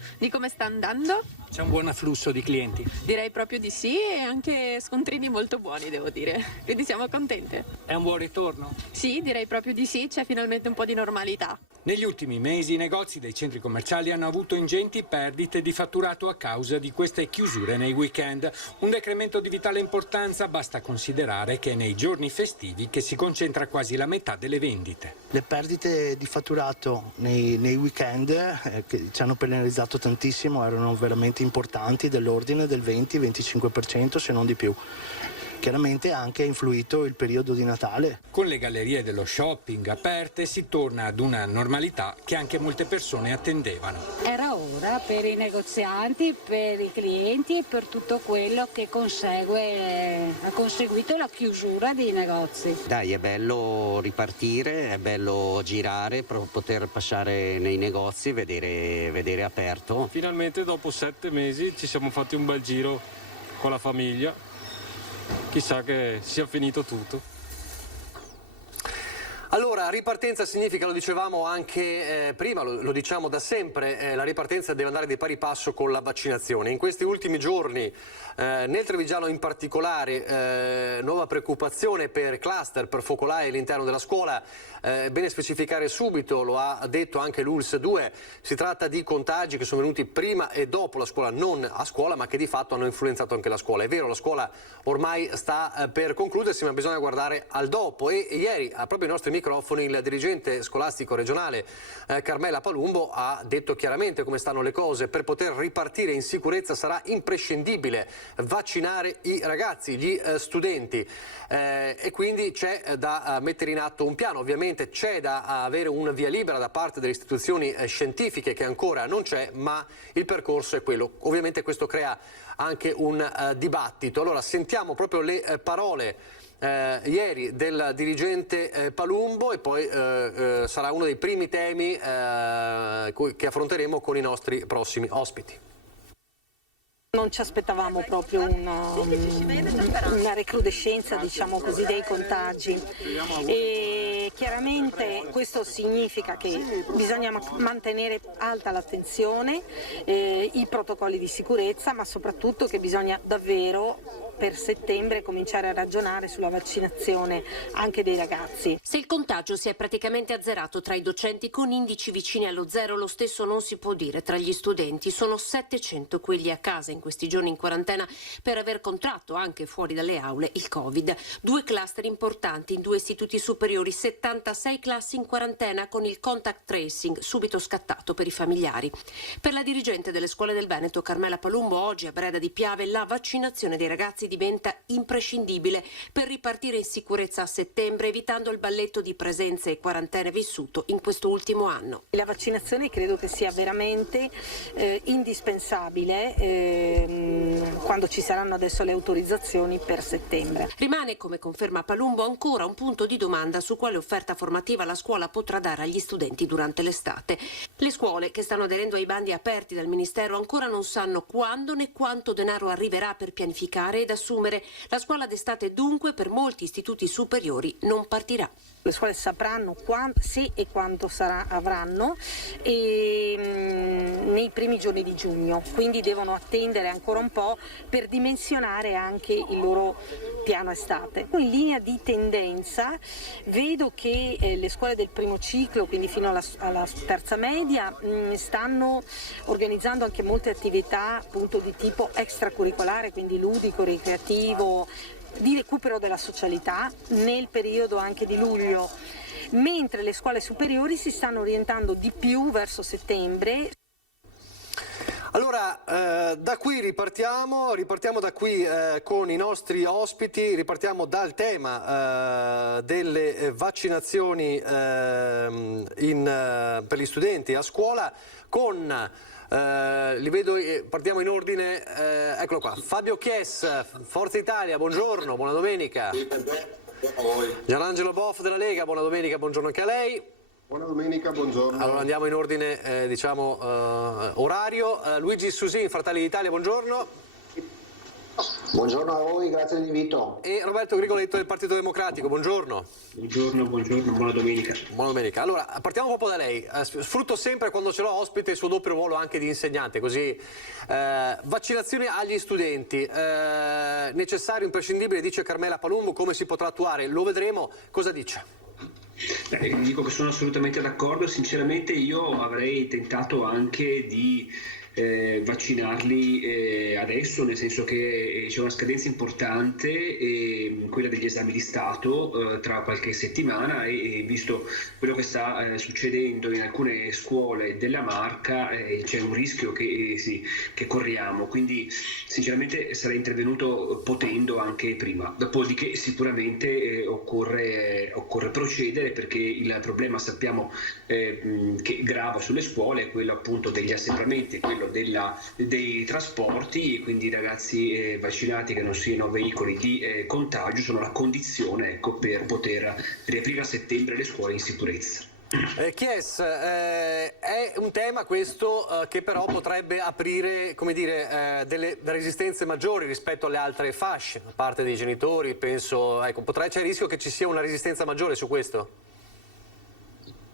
andando. C'è un buon afflusso di clienti? Direi proprio di sì, e anche scontrini molto buoni, devo dire. Quindi siamo contente. È un buon ritorno? Sì, direi proprio di sì, c'è finalmente un po' di normalità. Negli ultimi mesi i negozi dei centri commerciali hanno avuto ingenti perdite di fatturato a causa di queste chiusure nei weekend. Un decremento di vitale importanza, basta considerare che è nei giorni festivi che si concentra quasi la metà delle vendite. Le perdite di fatturato nei weekend che ci hanno penalizzato tantissimo erano veramente importanti, dell'ordine del 20-25% se non di più. Chiaramente ha anche influito il periodo di Natale. Con le gallerie dello shopping aperte si torna ad una normalità che anche molte persone attendevano. Era ora per i negozianti, per i clienti e per tutto quello che ha conseguito la chiusura dei negozi. Dai, è bello ripartire, è bello girare, poter passare nei negozi, vedere aperto. Finalmente dopo 7 mesi ci siamo fatti un bel giro con la famiglia. Chissà che sia finito tutto. Allora, ripartenza significa, lo dicevamo anche prima, lo diciamo da sempre, la ripartenza deve andare di pari passo con la vaccinazione. In questi ultimi giorni, nel Trevigiano in particolare, nuova preoccupazione per cluster, per focolai all'interno della scuola. Bene specificare subito, lo ha detto anche l'ULSS 2, si tratta di contagi che sono venuti prima e dopo la scuola, non a scuola, ma che di fatto hanno influenzato anche la scuola. È vero, la scuola ormai sta per concludersi, ma bisogna guardare al dopo. E ieri, proprio ai nostri microfoni, il dirigente scolastico regionale Carmela Palumbo ha detto chiaramente come stanno le cose. Per poter ripartire in sicurezza sarà imprescindibile vaccinare i ragazzi, gli studenti, e quindi c'è da mettere in atto un piano. Ovviamente c'è da avere un via libera da parte delle istituzioni scientifiche, che ancora non c'è, ma il percorso è quello. Ovviamente questo crea anche un dibattito. Allora sentiamo proprio le parole ieri del dirigente Palumbo e poi sarà uno dei primi temi che affronteremo con i nostri prossimi ospiti. Non ci aspettavamo proprio una recrudescenza, diciamo così, dei contagi, e chiaramente questo significa che bisogna mantenere alta l'attenzione, i protocolli di sicurezza, ma soprattutto che bisogna davvero per settembre cominciare a ragionare sulla vaccinazione anche dei ragazzi. Se il contagio si è praticamente azzerato tra i docenti con indici vicini allo zero, lo stesso non si può dire tra gli studenti. Sono 700 quelli a casa in questi giorni in quarantena per aver contratto anche fuori dalle aule il Covid. 2 cluster importanti in 2 istituti superiori, 76 classi in quarantena con il contact tracing subito scattato per i familiari. Per la dirigente delle scuole del Veneto Carmela Palumbo, oggi a Breda di Piave la vaccinazione dei ragazzi diventa imprescindibile per ripartire in sicurezza a settembre, evitando il balletto di presenze e quarantene vissuto in questo ultimo anno. La vaccinazione credo che sia veramente indispensabile quando ci saranno adesso le autorizzazioni per settembre. Rimane, come conferma Palumbo, ancora un punto di domanda su quale offerta formativa la scuola potrà dare agli studenti durante l'estate. Le scuole che stanno aderendo ai bandi aperti dal Ministero ancora non sanno quando né quanto denaro arriverà per pianificare ed assumere. La scuola d'estate dunque per molti istituti superiori non partirà. Le scuole sapranno se e quanto avranno nei primi giorni di giugno, quindi devono attendere ancora un po' per dimensionare anche il loro piano estate. In linea di tendenza vedo che le scuole del primo ciclo, quindi fino alla terza media, stanno organizzando anche molte attività appunto di tipo extracurricolare, quindi ludico, ricreativo, di recupero della socialità nel periodo anche di luglio, mentre le scuole superiori si stanno orientando di più verso settembre. Allora, da qui ripartiamo da qui con i nostri ospiti, ripartiamo dal tema delle vaccinazioni per gli studenti a scuola con... li vedo, partiamo in ordine, eccolo qua, Fabio Chies, Forza Italia, buongiorno, buona domenica. Gianangelo Boff della Lega, buona domenica, buongiorno anche a lei. Buona domenica, buongiorno. Allora andiamo in ordine orario. Luigi Susin, Fratelli d'Italia, buongiorno. Buongiorno a voi, grazie dell'invito. E Roberto Grigoletto del Partito Democratico, buongiorno. Buongiorno, buona domenica. Buona domenica. Allora, partiamo proprio da lei. Sfrutto sempre quando ce l'ho ospite il suo doppio ruolo anche di insegnante, così vaccinazioni agli studenti, necessario, imprescindibile, dice Carmela Palumbo, come si potrà attuare? Lo vedremo. Cosa dice? Dico che sono assolutamente d'accordo. Sinceramente io avrei tentato anche di vaccinarli adesso, nel senso che c'è una scadenza importante, quella degli esami di Stato tra qualche settimana, e visto quello che sta succedendo in alcune scuole della Marca, c'è un rischio che corriamo, quindi sinceramente sarei intervenuto potendo anche prima. Dopodiché sicuramente occorre procedere, perché il problema sappiamo che grava sulle scuole è quello appunto degli assembramenti, quello dei trasporti, e quindi i ragazzi vaccinati che non siano veicoli di contagio sono la condizione, per poter riaprire a settembre le scuole in sicurezza. Chies, è un tema questo che però potrebbe aprire, come dire, delle resistenze maggiori rispetto alle altre fasce, da parte dei genitori, penso, ecco, c'è il rischio che ci sia una resistenza maggiore su questo?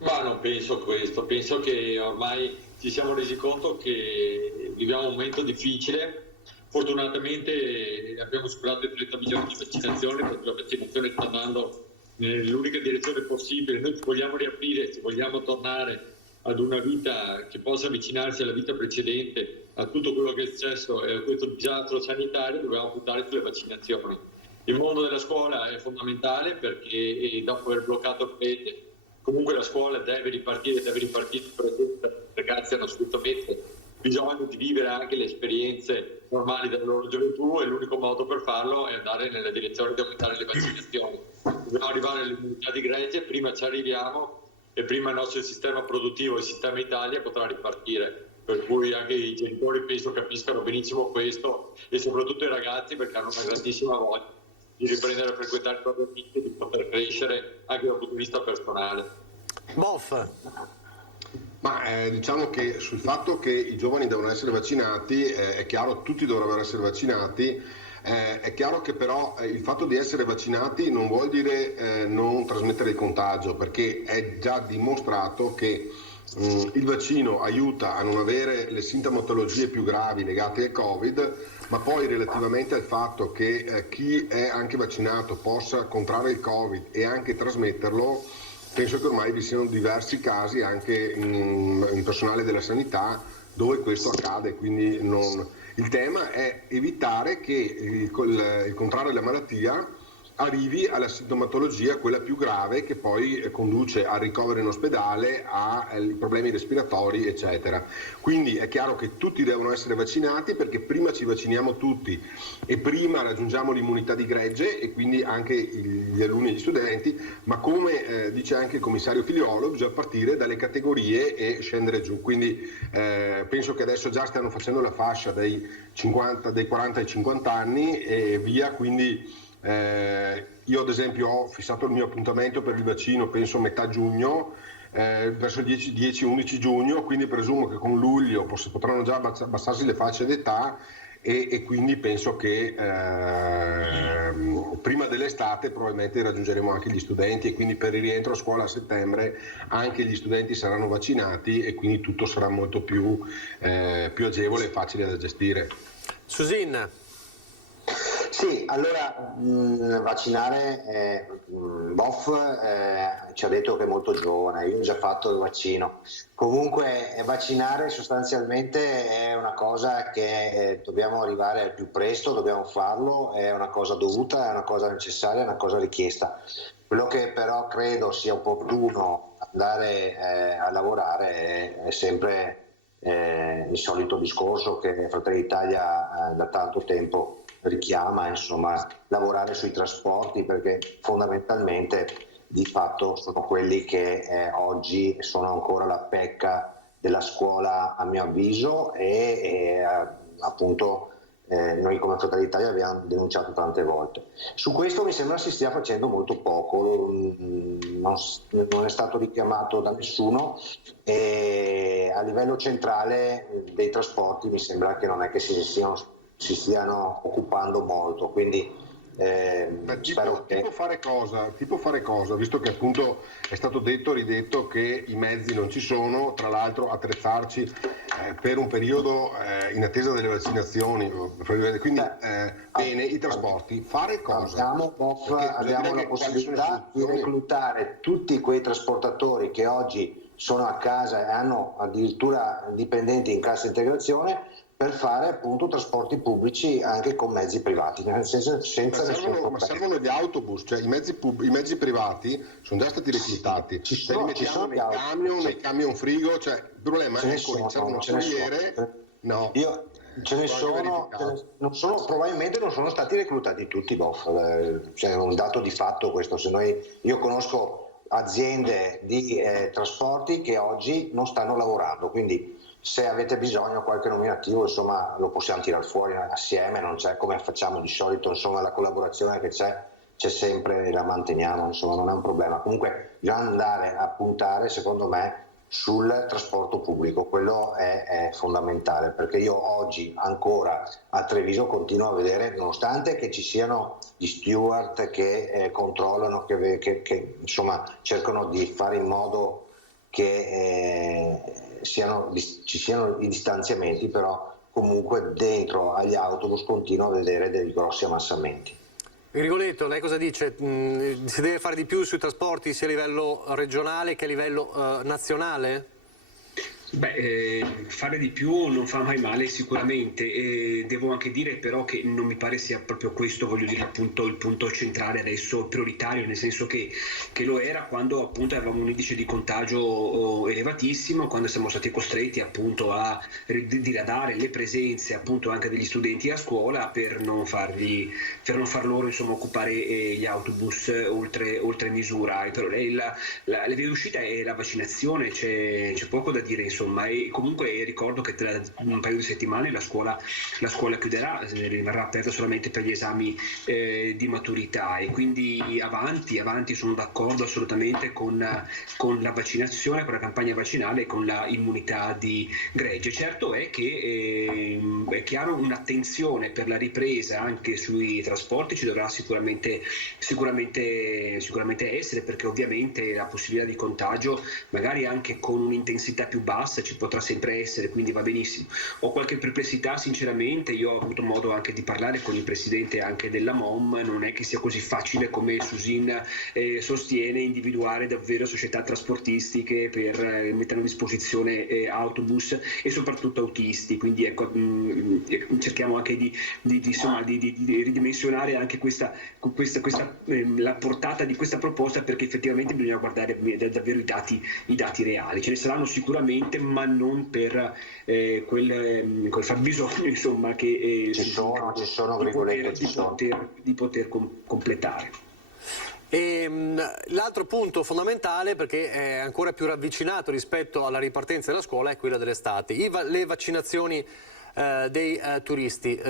Ma non penso questo, penso che ormai ci siamo resi conto che viviamo un momento difficile. Fortunatamente abbiamo superato i 30 milioni di vaccinazioni, perché la vaccinazione sta andando nell'unica direzione possibile. Noi ci vogliamo riaprire, ci vogliamo tornare ad una vita che possa avvicinarsi alla vita precedente, a tutto quello che è successo e a questo disastro sanitario. Dobbiamo puntare sulle vaccinazioni. Il mondo della scuola è fondamentale, perché dopo aver bloccato il paese, comunque la scuola deve ripartire per i ragazzi hanno assolutamente bisogno di vivere anche le esperienze normali della loro gioventù, e l'unico modo per farlo è andare nella direzione di aumentare le vaccinazioni. Dobbiamo arrivare all'immunità di gregge, prima ci arriviamo e prima il nostro sistema produttivo, il sistema Italia, potrà ripartire. Per cui anche i genitori penso capiscano benissimo questo, e soprattutto i ragazzi, perché hanno una grandissima voglia di riprendere a frequentare i propri amici e di poter crescere anche dal punto di vista personale. Boff. Ma diciamo che sul fatto che i giovani devono essere vaccinati è chiaro, tutti dovrebbero essere vaccinati. È chiaro che però il fatto di essere vaccinati non vuol dire non trasmettere il contagio, perché è già dimostrato che il vaccino aiuta a non avere le sintomatologie più gravi legate al Covid, ma poi relativamente al fatto che chi è anche vaccinato possa contrarre il Covid e anche trasmetterlo, penso che ormai vi siano diversi casi anche in personale della sanità dove questo accade, quindi il tema è evitare che il contrarre la malattia arrivi alla sintomatologia, quella più grave, che poi conduce al ricovero in ospedale, a problemi respiratori, eccetera. Quindi è chiaro che tutti devono essere vaccinati, perché prima ci vacciniamo tutti e prima raggiungiamo l'immunità di gregge, e quindi anche gli alunni e gli studenti, ma come dice anche il commissario Figliuolo, bisogna partire dalle categorie e scendere giù. Quindi penso che adesso già stiano facendo la fascia dei 40 ai 50 anni e via, quindi io ad esempio ho fissato il mio appuntamento per il vaccino, penso metà giugno, verso il 10-11 giugno, quindi presumo che con luglio potranno già abbassarsi le fasce d'età, e quindi penso che prima dell'estate probabilmente raggiungeremo anche gli studenti, e quindi per il rientro a scuola a settembre anche gli studenti saranno vaccinati, e quindi tutto sarà molto più agevole e facile da gestire. Susin. Sì, allora vaccinare, Boff ci ha detto che è molto giovane, io ho già fatto il vaccino. Comunque vaccinare sostanzialmente è una cosa che dobbiamo arrivare al più presto, dobbiamo farlo, è una cosa dovuta, è una cosa necessaria, è una cosa richiesta. Quello che però credo sia opportuno andare a lavorare è sempre il solito discorso che Fratelli d'Italia da tanto tempo richiama, insomma, lavorare sui trasporti, perché fondamentalmente di fatto sono quelli che oggi sono ancora la pecca della scuola, a mio avviso, e appunto noi come Fratelli d'Italia abbiamo denunciato tante volte. Su questo mi sembra si stia facendo molto poco, non è stato richiamato da nessuno, e a livello centrale dei trasporti mi sembra che non è che si stiano occupando molto, quindi Tipo fare cosa, visto che appunto è stato detto e ridetto che i mezzi non ci sono, tra l'altro attrezzarci per un periodo in attesa delle vaccinazioni, quindi bene, i trasporti, fare cosa? Abbiamo la possibilità di reclutare tutti quei trasportatori che oggi sono a casa e hanno addirittura dipendenti in cassa integrazione, per fare appunto trasporti pubblici anche con mezzi privati, senza nessun problema. Ma servono gli autobus, cioè i mezzi privati sono già stati reclutati, li mettiamo nei camion frigo, cioè il problema è che servono corriere. No. Probabilmente non sono stati reclutati tutti, c'è un dato di fatto questo. Io conosco aziende di trasporti che oggi non stanno lavorando, quindi se avete bisogno qualche nominativo, insomma, lo possiamo tirare fuori assieme, non c'è come facciamo di solito, insomma, la collaborazione che c'è sempre e la manteniamo, insomma, non è un problema. Comunque bisogna andare a puntare, secondo me, sul trasporto pubblico, quello è fondamentale, perché io oggi ancora a Treviso continuo a vedere, nonostante che ci siano gli steward che controllano, che insomma cercano di fare in modo che ci siano i distanziamenti, però comunque dentro agli autobus continuo a vedere dei grossi ammassamenti. Rigoletto, lei cosa dice? Si deve fare di più sui trasporti sia a livello regionale che a livello nazionale? Fare di più non fa mai male sicuramente, devo anche dire però che non mi pare sia proprio questo, voglio dire, appunto il punto centrale adesso, prioritario, nel senso che lo era quando appunto avevamo un indice di contagio elevatissimo, quando siamo stati costretti appunto a diradare le presenze appunto anche degli studenti a scuola per non far loro insomma occupare gli autobus oltre misura. Però la via d'uscita è la vaccinazione, c'è poco da dire, insomma, e comunque ricordo che tra un paio di settimane la scuola chiuderà, rimarrà aperta solamente per gli esami di maturità, e quindi avanti, sono d'accordo assolutamente con la vaccinazione, con la campagna vaccinale e con la immunità di gregge. Certo è che è chiaro un'attenzione per la ripresa anche sui trasporti ci dovrà sicuramente essere, perché ovviamente la possibilità di contagio magari anche con un'intensità più bassa ci potrà sempre essere, quindi va benissimo. Ho qualche perplessità sinceramente, io ho avuto modo anche di parlare con il presidente anche della MOM, non è che sia così facile come Susin sostiene individuare davvero società trasportistiche per mettere a disposizione autobus e soprattutto autisti, quindi ecco, cerchiamo anche di ridimensionare anche la portata di questa proposta, perché effettivamente bisogna guardare davvero i dati reali. Ce ne saranno sicuramente, ma non per quel fabbisogno, insomma, che ci sono di poter completare. E l'altro punto fondamentale, perché è ancora più ravvicinato rispetto alla ripartenza della scuola, è quella dell'estate. Le vaccinazioni dei turisti,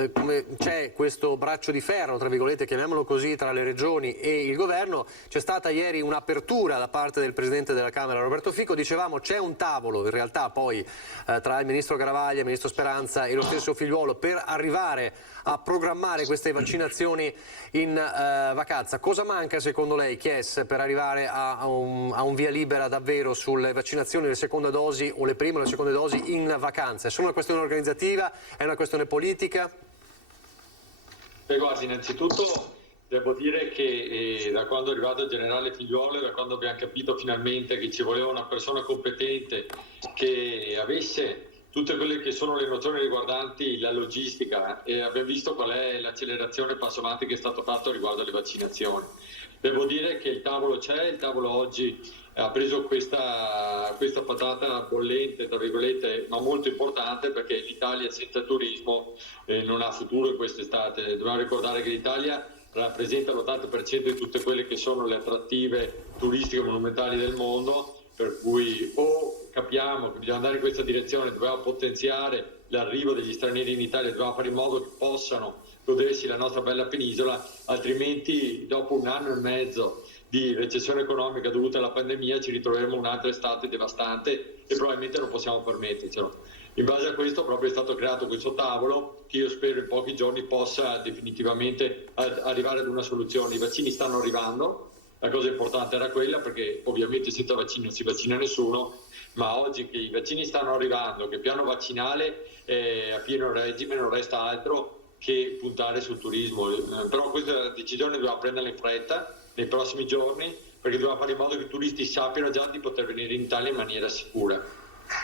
c'è questo braccio di ferro, tra virgolette, chiamiamolo così, tra le regioni e il governo. C'è stata ieri un'apertura da parte del presidente della Camera Roberto Fico, dicevamo c'è un tavolo in realtà poi tra il ministro Garavaglia, il ministro Speranza e lo stesso Figliuolo per arrivare a programmare queste vaccinazioni in vacanza. Cosa manca secondo lei, Chies, per arrivare a un via libera davvero sulle vaccinazioni delle seconde dosi o le prime o le seconde dosi in vacanza? È solo una questione organizzativa? È una questione politica? Guardi, innanzitutto devo dire che da quando è arrivato il generale Figliuolo e da quando abbiamo capito finalmente che ci voleva una persona competente che avesse tutte quelle che sono le nozioni riguardanti la logistica, e abbiamo visto qual è l'accelerazione passo avanti che è stato fatto riguardo alle vaccinazioni. Devo dire che il tavolo c'è, il tavolo oggi ha preso questa patata bollente, tra virgolette, ma molto importante, perché l'Italia senza turismo non ha futuro in quest'estate. Dobbiamo ricordare che l'Italia rappresenta l'80% di tutte quelle che sono le attrattive turistiche monumentali del mondo, per cui o capiamo che bisogna andare in questa direzione, dobbiamo potenziare l'arrivo degli stranieri in Italia, dobbiamo fare in modo che possano godersi la nostra bella penisola, altrimenti dopo un anno e mezzo di recessione economica dovuta alla pandemia ci ritroveremo un'altra estate devastante e probabilmente non possiamo permettercelo. In base a questo proprio è stato creato questo tavolo che io spero in pochi giorni possa definitivamente arrivare ad una soluzione. I vaccini stanno arrivando, la cosa importante era quella, perché ovviamente senza vaccino non si vaccina nessuno, ma oggi che i vaccini stanno arrivando, che il piano vaccinale è a pieno regime, non resta altro che puntare sul turismo. Però questa decisione dobbiamo prenderla in fretta nei prossimi giorni, perché dobbiamo fare in modo che i turisti sappiano già di poter venire in Italia in maniera sicura,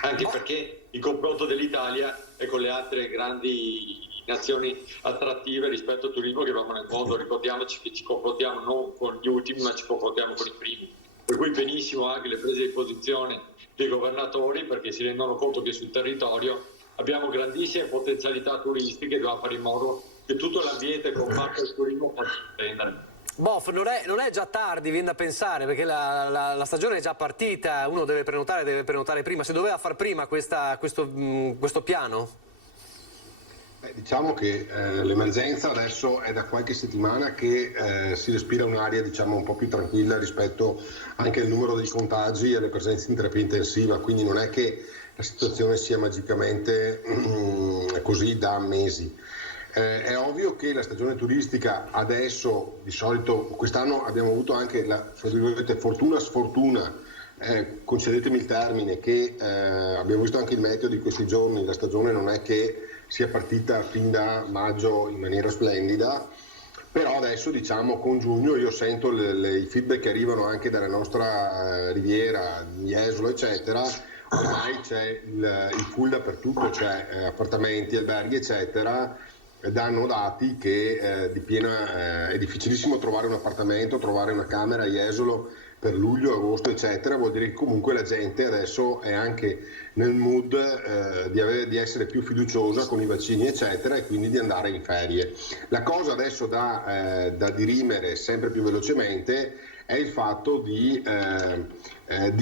anche perché il confronto dell'Italia è con le altre grandi nazioni attrattive rispetto al turismo che abbiamo nel mondo. Ricordiamoci che ci confrontiamo non con gli ultimi, ma ci confrontiamo con i primi, per cui benissimo anche le prese di posizione dei governatori, perché si rendono conto che sul territorio abbiamo grandissime potenzialità turistiche e dobbiamo fare in modo che tutto l'ambiente comparto del turismo possa prendere. Bof, non è già tardi, viene da pensare, perché la stagione è già partita, uno deve prenotare prima. Si doveva far prima questo piano? Diciamo che l'emergenza adesso è da qualche settimana che si respira un'aria, diciamo, un po' più tranquilla rispetto anche al numero dei contagi e alle presenze in terapia intensiva, quindi non è che la situazione sia magicamente così da mesi. È ovvio che la stagione turistica adesso, di solito, quest'anno abbiamo avuto anche la fortuna sfortuna, concedetemi il termine, che abbiamo visto anche il meteo di questi giorni, la stagione non è che sia partita fin da maggio in maniera splendida, però adesso, diciamo, con giugno io sento i feedback che arrivano anche dalla nostra riviera, Jesolo eccetera. Ormai c'è il full dappertutto, cioè appartamenti, alberghi eccetera, danno dati che è difficilissimo trovare un appartamento, trovare una camera a Jesolo per luglio, agosto eccetera. Vuol dire che comunque la gente adesso è anche nel mood di essere più fiduciosa con i vaccini eccetera, e quindi di andare in ferie. La cosa adesso da dirimere sempre più velocemente è il fatto di avere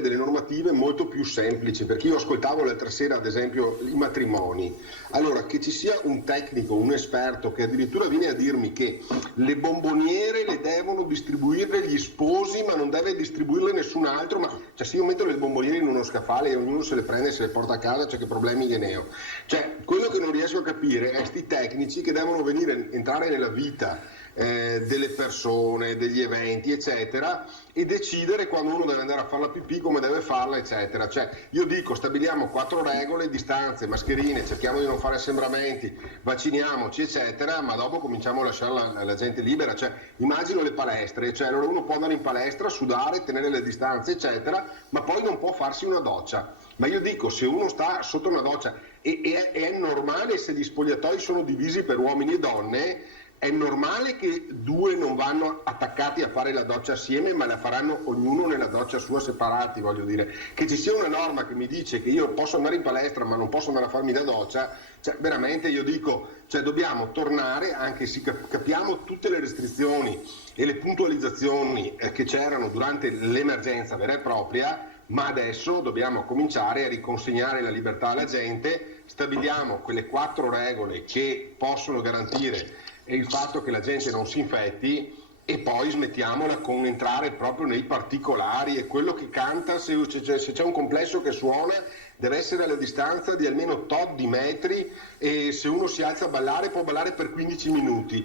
delle normative molto più semplici, perché io ascoltavo l'altra sera ad esempio i matrimoni. Allora, che ci sia un tecnico, un esperto che addirittura viene a dirmi che le bomboniere le devono distribuire gli sposi ma non deve distribuirle nessun altro, ma cioè, se io metto le bomboniere in uno scaffale e ognuno se le prende e se le porta a casa, cioè che problemi gliene ho? Cioè, quello che non riesco a capire è sti tecnici che devono entrare nella vita delle persone, degli eventi eccetera, e decidere quando uno deve andare a fare la pipì, come deve farla eccetera. Cioè, io dico, stabiliamo 4 regole, distanze, mascherine, cerchiamo di non fare assembramenti, vacciniamoci eccetera, ma dopo cominciamo a lasciare la gente libera. Cioè, immagino le palestre, cioè allora uno può andare in palestra, sudare, tenere le distanze eccetera, ma poi non può farsi una doccia. Ma io dico, se uno sta sotto una doccia e è normale, se gli spogliatoi sono divisi per uomini e donne, è normale che 2 non vanno attaccati a fare la doccia assieme, ma la faranno ognuno nella doccia sua separati. Voglio dire, che ci sia una norma che mi dice che io posso andare in palestra ma non posso andare a farmi la doccia, cioè veramente io dico, cioè dobbiamo tornare, anche se capiamo tutte le restrizioni e le puntualizzazioni che c'erano durante l'emergenza vera e propria, ma adesso dobbiamo cominciare a riconsegnare la libertà alla gente. Stabiliamo quelle 4 regole che possono garantire il fatto che la gente non si infetti, e poi smettiamola con entrare proprio nei particolari. E quello che canta, se c'è un complesso che suona, deve essere alla distanza di almeno tot di metri, e se uno si alza a ballare può ballare per 15 minuti.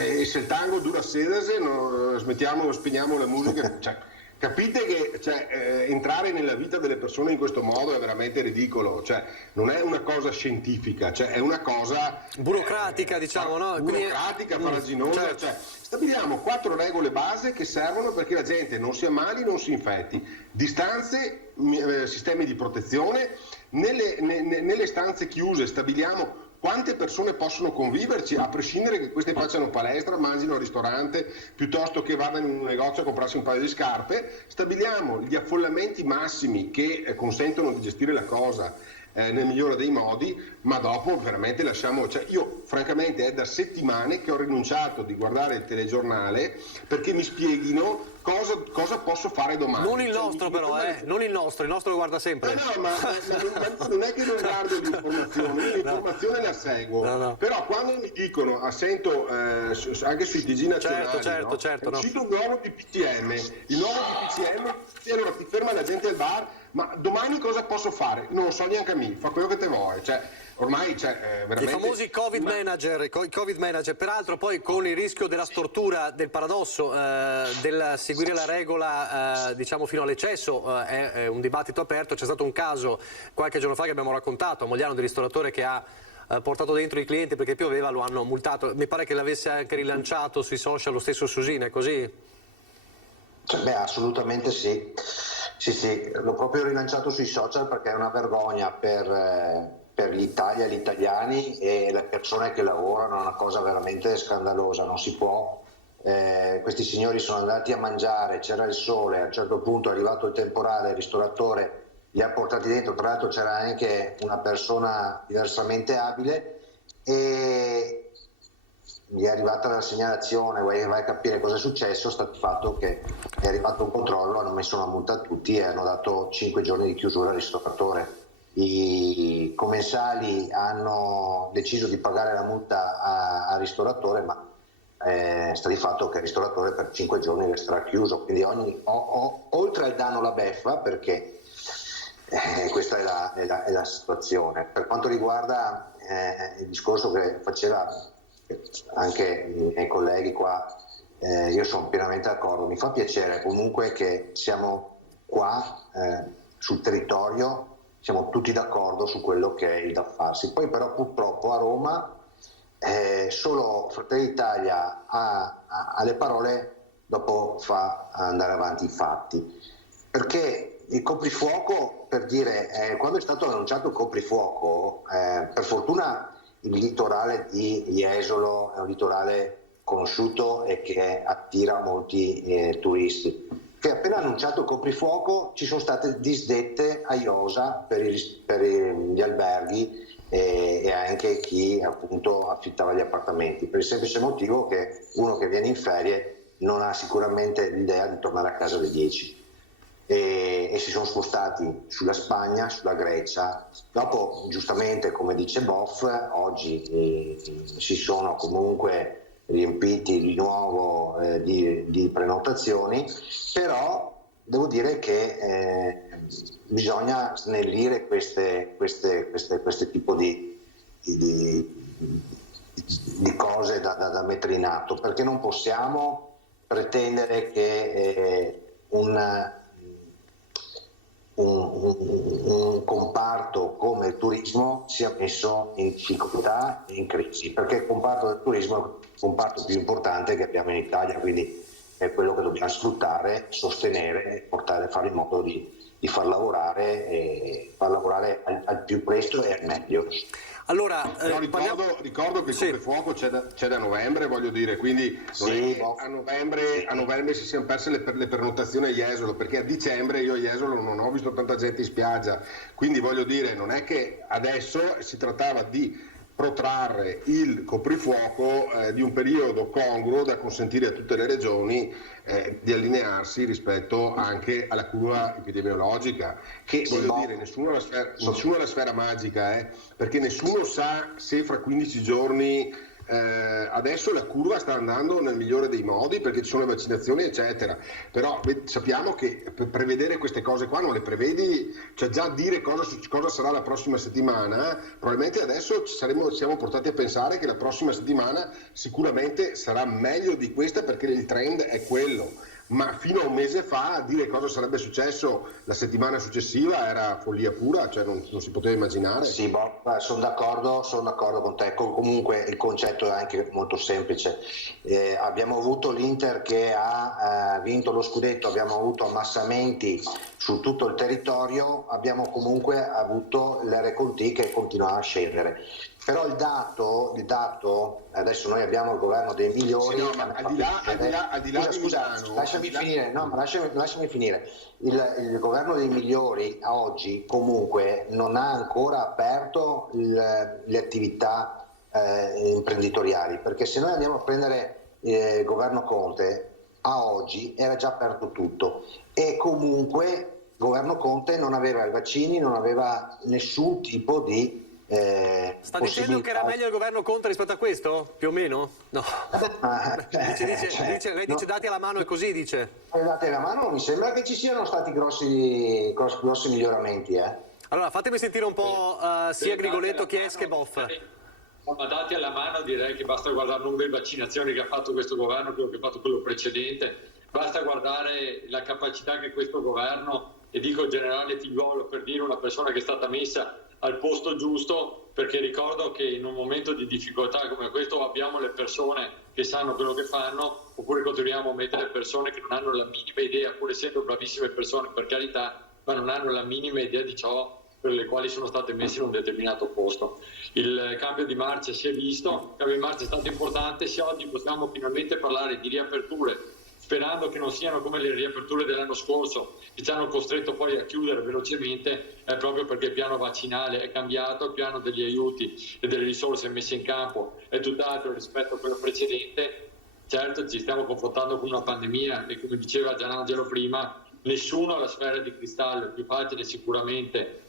E se il tango dura 16, spegniamo la musica. Cioè, capite che entrare nella vita delle persone in questo modo è veramente ridicolo, cioè non è una cosa scientifica, cioè è una cosa burocratica, diciamo, no? Burocratica, farraginosa. Certo. Cioè, stabiliamo 4 regole base che servono perché la gente non si ammali, non si infetti. Distanze, sistemi di protezione, nelle stanze chiuse stabiliamo quante persone possono conviverci, a prescindere che queste facciano palestra, mangino al ristorante, piuttosto che vadano in un negozio a comprarsi un paio di scarpe. Stabiliamo gli affollamenti massimi che consentono di gestire la cosa nel migliore dei modi, ma dopo veramente lasciamo. Cioè, io francamente è da settimane che ho rinunciato di guardare il telegiornale perché mi spieghino cosa posso fare domani. Non il nostro però, non il nostro lo guarda sempre. No, ma non è che non guardo l'informazione, io l'informazione la seguo, no. Però quando mi dicono, sento anche sui TG nazionali, certo, il nuovo DPCM, allora ti ferma la gente al bar, ma domani cosa posso fare? Non lo so neanche a me, fa quello che te vuoi, cioè ormai veramente... I famosi Covid manager, i Covid manager, peraltro poi con il rischio della stortura, del paradosso, del seguire la regola diciamo fino all'eccesso, è un dibattito aperto. C'è stato un caso qualche giorno fa che abbiamo raccontato a Mogliano, di ristoratore che ha portato dentro i clienti perché pioveva, lo hanno multato, mi pare che l'avesse anche rilanciato sui social lo stesso Susina, è così? Beh, assolutamente sì. Sì, l'ho proprio rilanciato sui social perché è una vergogna per l'Italia, gli italiani e le persone che lavorano, è una cosa veramente scandalosa, non si può. Questi signori sono andati a mangiare, c'era il sole, a un certo punto è arrivato il temporale, il ristoratore li ha portati dentro, tra l'altro c'era anche una persona diversamente abile e gli è arrivata la segnalazione, vai a capire cosa è successo. Sta il fatto che è arrivato un controllo, hanno messo una multa a tutti e hanno dato 5 giorni di chiusura al ristoratore. I commensali hanno deciso di pagare la multa al ristoratore, ma sta di fatto che il ristoratore per 5 giorni resterà chiuso, quindi oltre al danno la beffa, perché questa è la situazione. Per quanto riguarda il discorso che faceva anche i miei colleghi qua, io sono pienamente d'accordo, mi fa piacere comunque che siamo qua sul territorio, siamo tutti d'accordo su quello che è il da farsi. Poi però purtroppo a Roma solo Fratelli d'Italia ha le parole, dopo fa andare avanti i fatti, perché il coprifuoco, per dire, quando è stato annunciato il coprifuoco, per fortuna il litorale di Jesolo è un litorale conosciuto e che attira molti turisti, che appena annunciato il coprifuoco ci sono state disdette a iosa per gli alberghi e anche chi appunto affittava gli appartamenti, per il semplice motivo che uno che viene in ferie non ha sicuramente l'idea di tornare a casa alle 10 e si sono spostati sulla Spagna, sulla Grecia. Dopo, giustamente, come dice Boff, oggi si sono comunque riempiti di nuovo di prenotazioni, però devo dire che bisogna snellire queste tipo di cose da mettere in atto, perché non possiamo pretendere che un comparto come il turismo sia messo in difficoltà e in crisi, perché il comparto del turismo è il comparto più importante che abbiamo in Italia, quindi è quello che dobbiamo sfruttare, sostenere e fare in modo di far lavorare al più presto e al meglio. Allora, ricordo che il coprifuoco c'è da novembre, voglio dire, quindi non è che a novembre si siano perse le prenotazioni a Jesolo, perché a dicembre io a Jesolo non ho visto tanta gente in spiaggia, quindi voglio dire, non è che adesso si trattava di protrarre il coprifuoco di un periodo congruo da consentire a tutte le regioni di allinearsi rispetto anche alla curva epidemiologica, che voglio dire, nessuno ha la sfera magica, perché nessuno sa se fra 15 giorni adesso la curva sta andando nel migliore dei modi perché ci sono le vaccinazioni eccetera, però sappiamo che per prevedere queste cose qua non le prevedi, cioè già dire cosa sarà la prossima settimana, probabilmente adesso siamo portati a pensare che la prossima settimana sicuramente sarà meglio di questa perché il trend è quello, ma fino a un mese fa dire cosa sarebbe successo la settimana successiva era follia pura, cioè non si poteva immaginare. Sì, sono d'accordo con te. Comunque il concetto è anche molto semplice. Abbiamo avuto l'Inter che ha vinto lo scudetto, abbiamo avuto ammassamenti su tutto il territorio, abbiamo comunque avuto l'RCT che continua a scendere. Però il dato, adesso noi abbiamo il governo dei migliori. Sì, no, ma al di là di Milano, lasciami finire. Il governo dei migliori a oggi comunque non ha ancora aperto le attività imprenditoriali, perché se noi andiamo a prendere il governo Conte, a oggi era già aperto tutto e comunque il governo Conte non aveva i vaccini, non aveva nessun tipo di Sta dicendo che era meglio il governo Conte rispetto a questo? Più o meno? No. Lei dice dati alla mano e così dice. Dati alla mano mi sembra che ci siano stati grossi miglioramenti. Allora fatemi sentire un po' sia Grigoletto, Chies che Boff. Ma dati alla mano direi che basta guardare il numero di vaccinazioni che ha fatto questo governo, quello che ha fatto quello precedente, basta guardare la capacità che questo governo, e dico il generale Figliuolo per dire una persona che è stata messa al posto giusto, perché ricordo che in un momento di difficoltà come questo abbiamo le persone che sanno quello che fanno, oppure continuiamo a mettere persone che non hanno la minima idea, pur essendo bravissime persone per carità, ma non hanno la minima idea di ciò per le quali sono state messe in un determinato posto. Il cambio di marcia si è visto, il cambio di marcia è stato importante, se oggi possiamo finalmente parlare di riaperture, sperando che non siano come le riaperture dell'anno scorso che ci hanno costretto poi a chiudere velocemente, è proprio perché il piano vaccinale è cambiato, il piano degli aiuti e delle risorse messe in campo è tutt'altro rispetto a quello precedente. Certo ci stiamo confrontando con una pandemia e, come diceva Gianangelo prima, nessuno ha la sfera di cristallo, è più facile sicuramente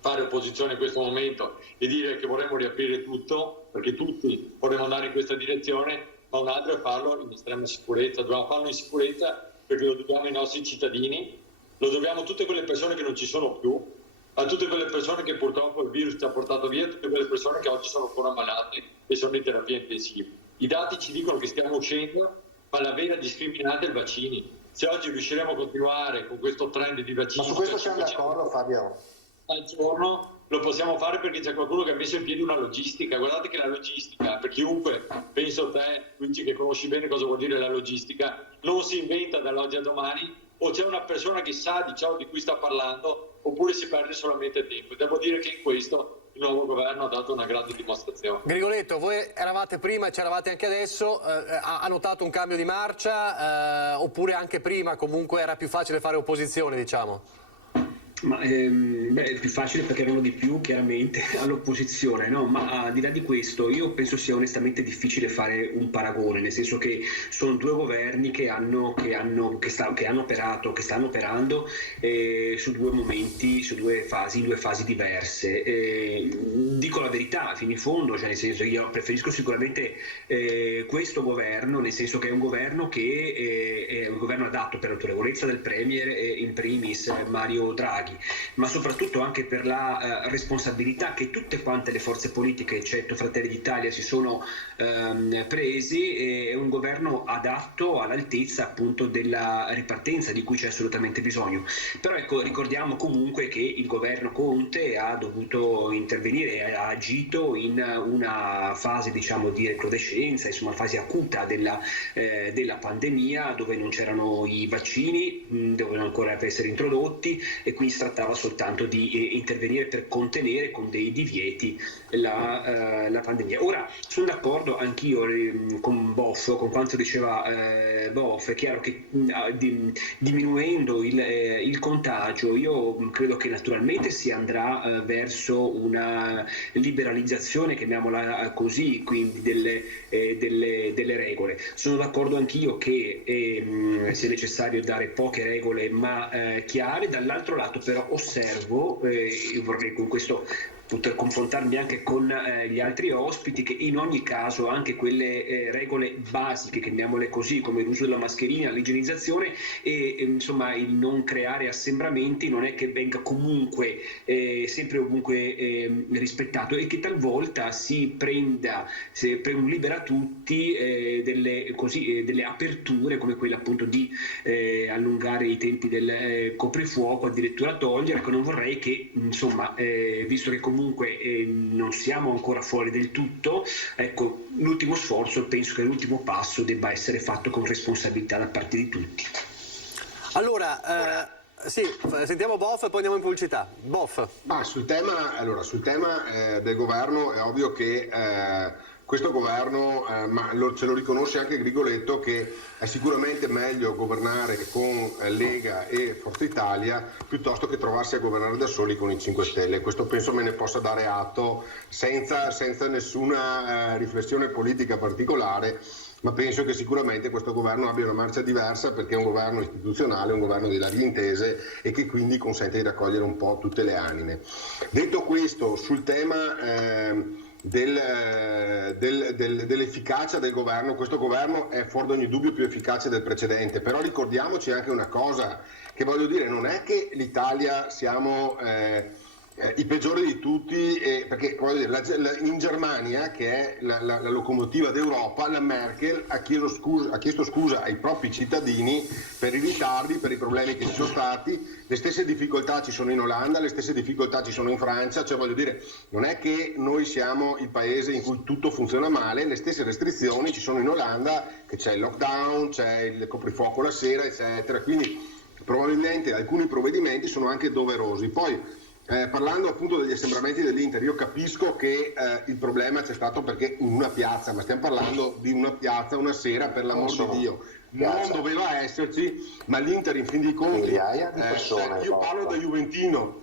fare opposizione in questo momento e dire che vorremmo riaprire tutto, perché tutti vorremmo andare in questa direzione, ma un altro è farlo in estrema sicurezza. Dobbiamo farlo in sicurezza perché lo dobbiamo ai nostri cittadini, lo dobbiamo a tutte quelle persone che non ci sono più, a tutte quelle persone che purtroppo il virus ci ha portato via, a tutte quelle persone che oggi sono ancora malate e sono in terapia intensiva. I dati ci dicono che stiamo uscendo, ma la vera discriminante è il vaccini. Se oggi riusciremo a continuare con questo trend di vaccini... Ma su questo siamo d'accordo, Fabio? Al giorno lo possiamo fare perché c'è qualcuno che ha messo in piedi una logistica. Guardate che la logistica, per chiunque, penso te Luigi che conosci bene cosa vuol dire la logistica, non si inventa dall'oggi al domani, o c'è una persona che sa di ciò di cui sta parlando, oppure si perde solamente tempo. Devo dire che in questo il nuovo governo ha dato una grande dimostrazione. Grigoletto, voi eravate prima e c'eravate anche adesso, ha notato un cambio di marcia oppure anche prima comunque era più facile fare opposizione, diciamo? Ma è più facile perché erano di più chiaramente all'opposizione, no? Ma al di là di questo io penso sia onestamente difficile fare un paragone, nel senso che sono due governi che stanno operando su due momenti, su due fasi diverse. Dico la verità fino in fondo, cioè nel senso io preferisco sicuramente questo governo, nel senso che è un governo che è un governo adatto per l'autorevolezza del Premier in primis Mario Draghi, ma soprattutto anche per la responsabilità che tutte quante le forze politiche, eccetto Fratelli d'Italia, si sono presi. È un governo adatto all'altezza appunto della ripartenza di cui c'è assolutamente bisogno. Però ecco, ricordiamo comunque che il governo Conte ha dovuto intervenire, ha agito in una fase diciamo di recrudescenza, insomma fase acuta della pandemia, dove non c'erano i vaccini, dovevano ancora essere introdotti e quindi si trattava soltanto di intervenire per contenere con dei divieti la pandemia. Ora sono d'accordo anch'io con Boff, con quanto diceva Boff. È chiaro che diminuendo il contagio io credo che naturalmente si andrà verso una liberalizzazione, chiamiamola così, quindi delle regole. Sono d'accordo anch'io che sia necessario dare poche regole ma chiare. Dall'altro lato però osservo, io vorrei con questo poter confrontarmi anche con gli altri ospiti, che in ogni caso anche quelle regole basiche, chiamiamole così, come l'uso della mascherina, l'igienizzazione e insomma il non creare assembramenti, non è che venga comunque sempre ovunque rispettato, e che talvolta si prenda per un libera tutti delle aperture come quella appunto di allungare i tempi del coprifuoco, addirittura togliere. Non vorrei che insomma visto che comunque non siamo ancora fuori del tutto, ecco, l'ultimo sforzo, penso che l'ultimo passo debba essere fatto con responsabilità da parte di tutti. Allora, sì, sentiamo Boff e poi andiamo in pubblicità. Boff. Sul tema del governo è ovvio che questo governo, ma ce lo riconosce anche Grigoletto, che è sicuramente meglio governare con Lega e Forza Italia piuttosto che trovarsi a governare da soli con i 5 Stelle. Questo penso me ne possa dare atto senza nessuna riflessione politica particolare, ma penso che sicuramente questo governo abbia una marcia diversa, perché è un governo istituzionale, un governo di larghe intese e che quindi consente di raccogliere un po' tutte le anime. Detto questo, sul tema dell'efficacia del governo, questo governo è fuori da ogni dubbio più efficace del precedente, però ricordiamoci anche una cosa, che voglio dire, non è che l'Italia siamo i peggiori di tutti, perché voglio dire, in Germania, che è la locomotiva d'Europa, la Merkel ha chiesto scusa ai propri cittadini per i ritardi, per i problemi che ci sono stati. Le stesse difficoltà ci sono in Olanda, le stesse difficoltà ci sono in Francia, cioè voglio dire, non è che noi siamo il paese in cui tutto funziona male, le stesse restrizioni ci sono in Olanda, che c'è il lockdown, c'è il coprifuoco la sera, eccetera, quindi probabilmente alcuni provvedimenti sono anche doverosi. Poi parlando appunto degli assembramenti dell'Inter, io capisco che il problema c'è stato perché in una piazza, ma stiamo parlando di una piazza una sera, per l'amor di Dio. Non doveva esserci, ma l'Inter in fin dei conti, io parlo da Juventino,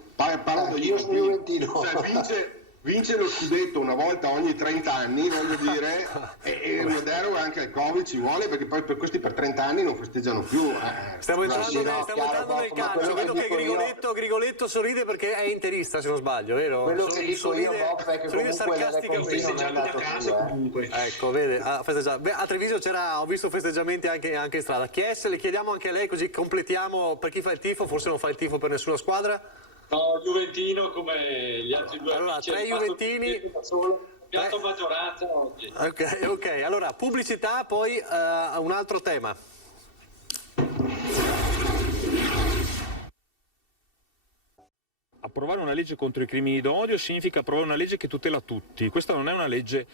cioè vince lo scudetto una volta ogni 30 anni, voglio dire, e una deroga anche al Covid ci vuole, perché poi per 30 anni non festeggiano più. Stiamo entrando nel calcio, vedo che Grigoletto sorride perché è interista, se non sbaglio, vero? Quello che dico io, Bob, è che comunque festeggiato da casa comunque. Ecco, vede, festeggiato. Beh, a Treviso ho visto festeggiamenti anche in strada. Chies, le chiediamo anche a lei, così completiamo per chi fa il tifo, forse non fa il tifo per nessuna squadra? No, Juventino come gli altri due. Allora, 3 Juventini. Abbiamo maggioranza oggi. Ok, allora pubblicità, poi un altro tema. Approvare una legge contro i crimini d'odio significa approvare una legge che tutela tutti. Questa non è una legge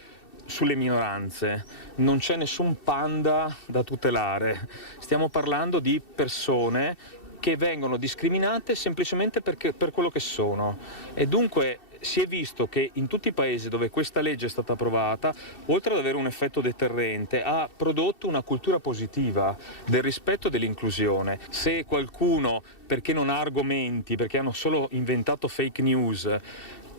sulle minoranze, non c'è nessun panda da tutelare. Stiamo parlando di persone che vengono discriminate semplicemente per quello che sono, e dunque si è visto che in tutti i paesi dove questa legge è stata approvata, oltre ad avere un effetto deterrente, ha prodotto una cultura positiva del rispetto e dell'inclusione. Se qualcuno, perché non ha argomenti, perché hanno solo inventato fake news,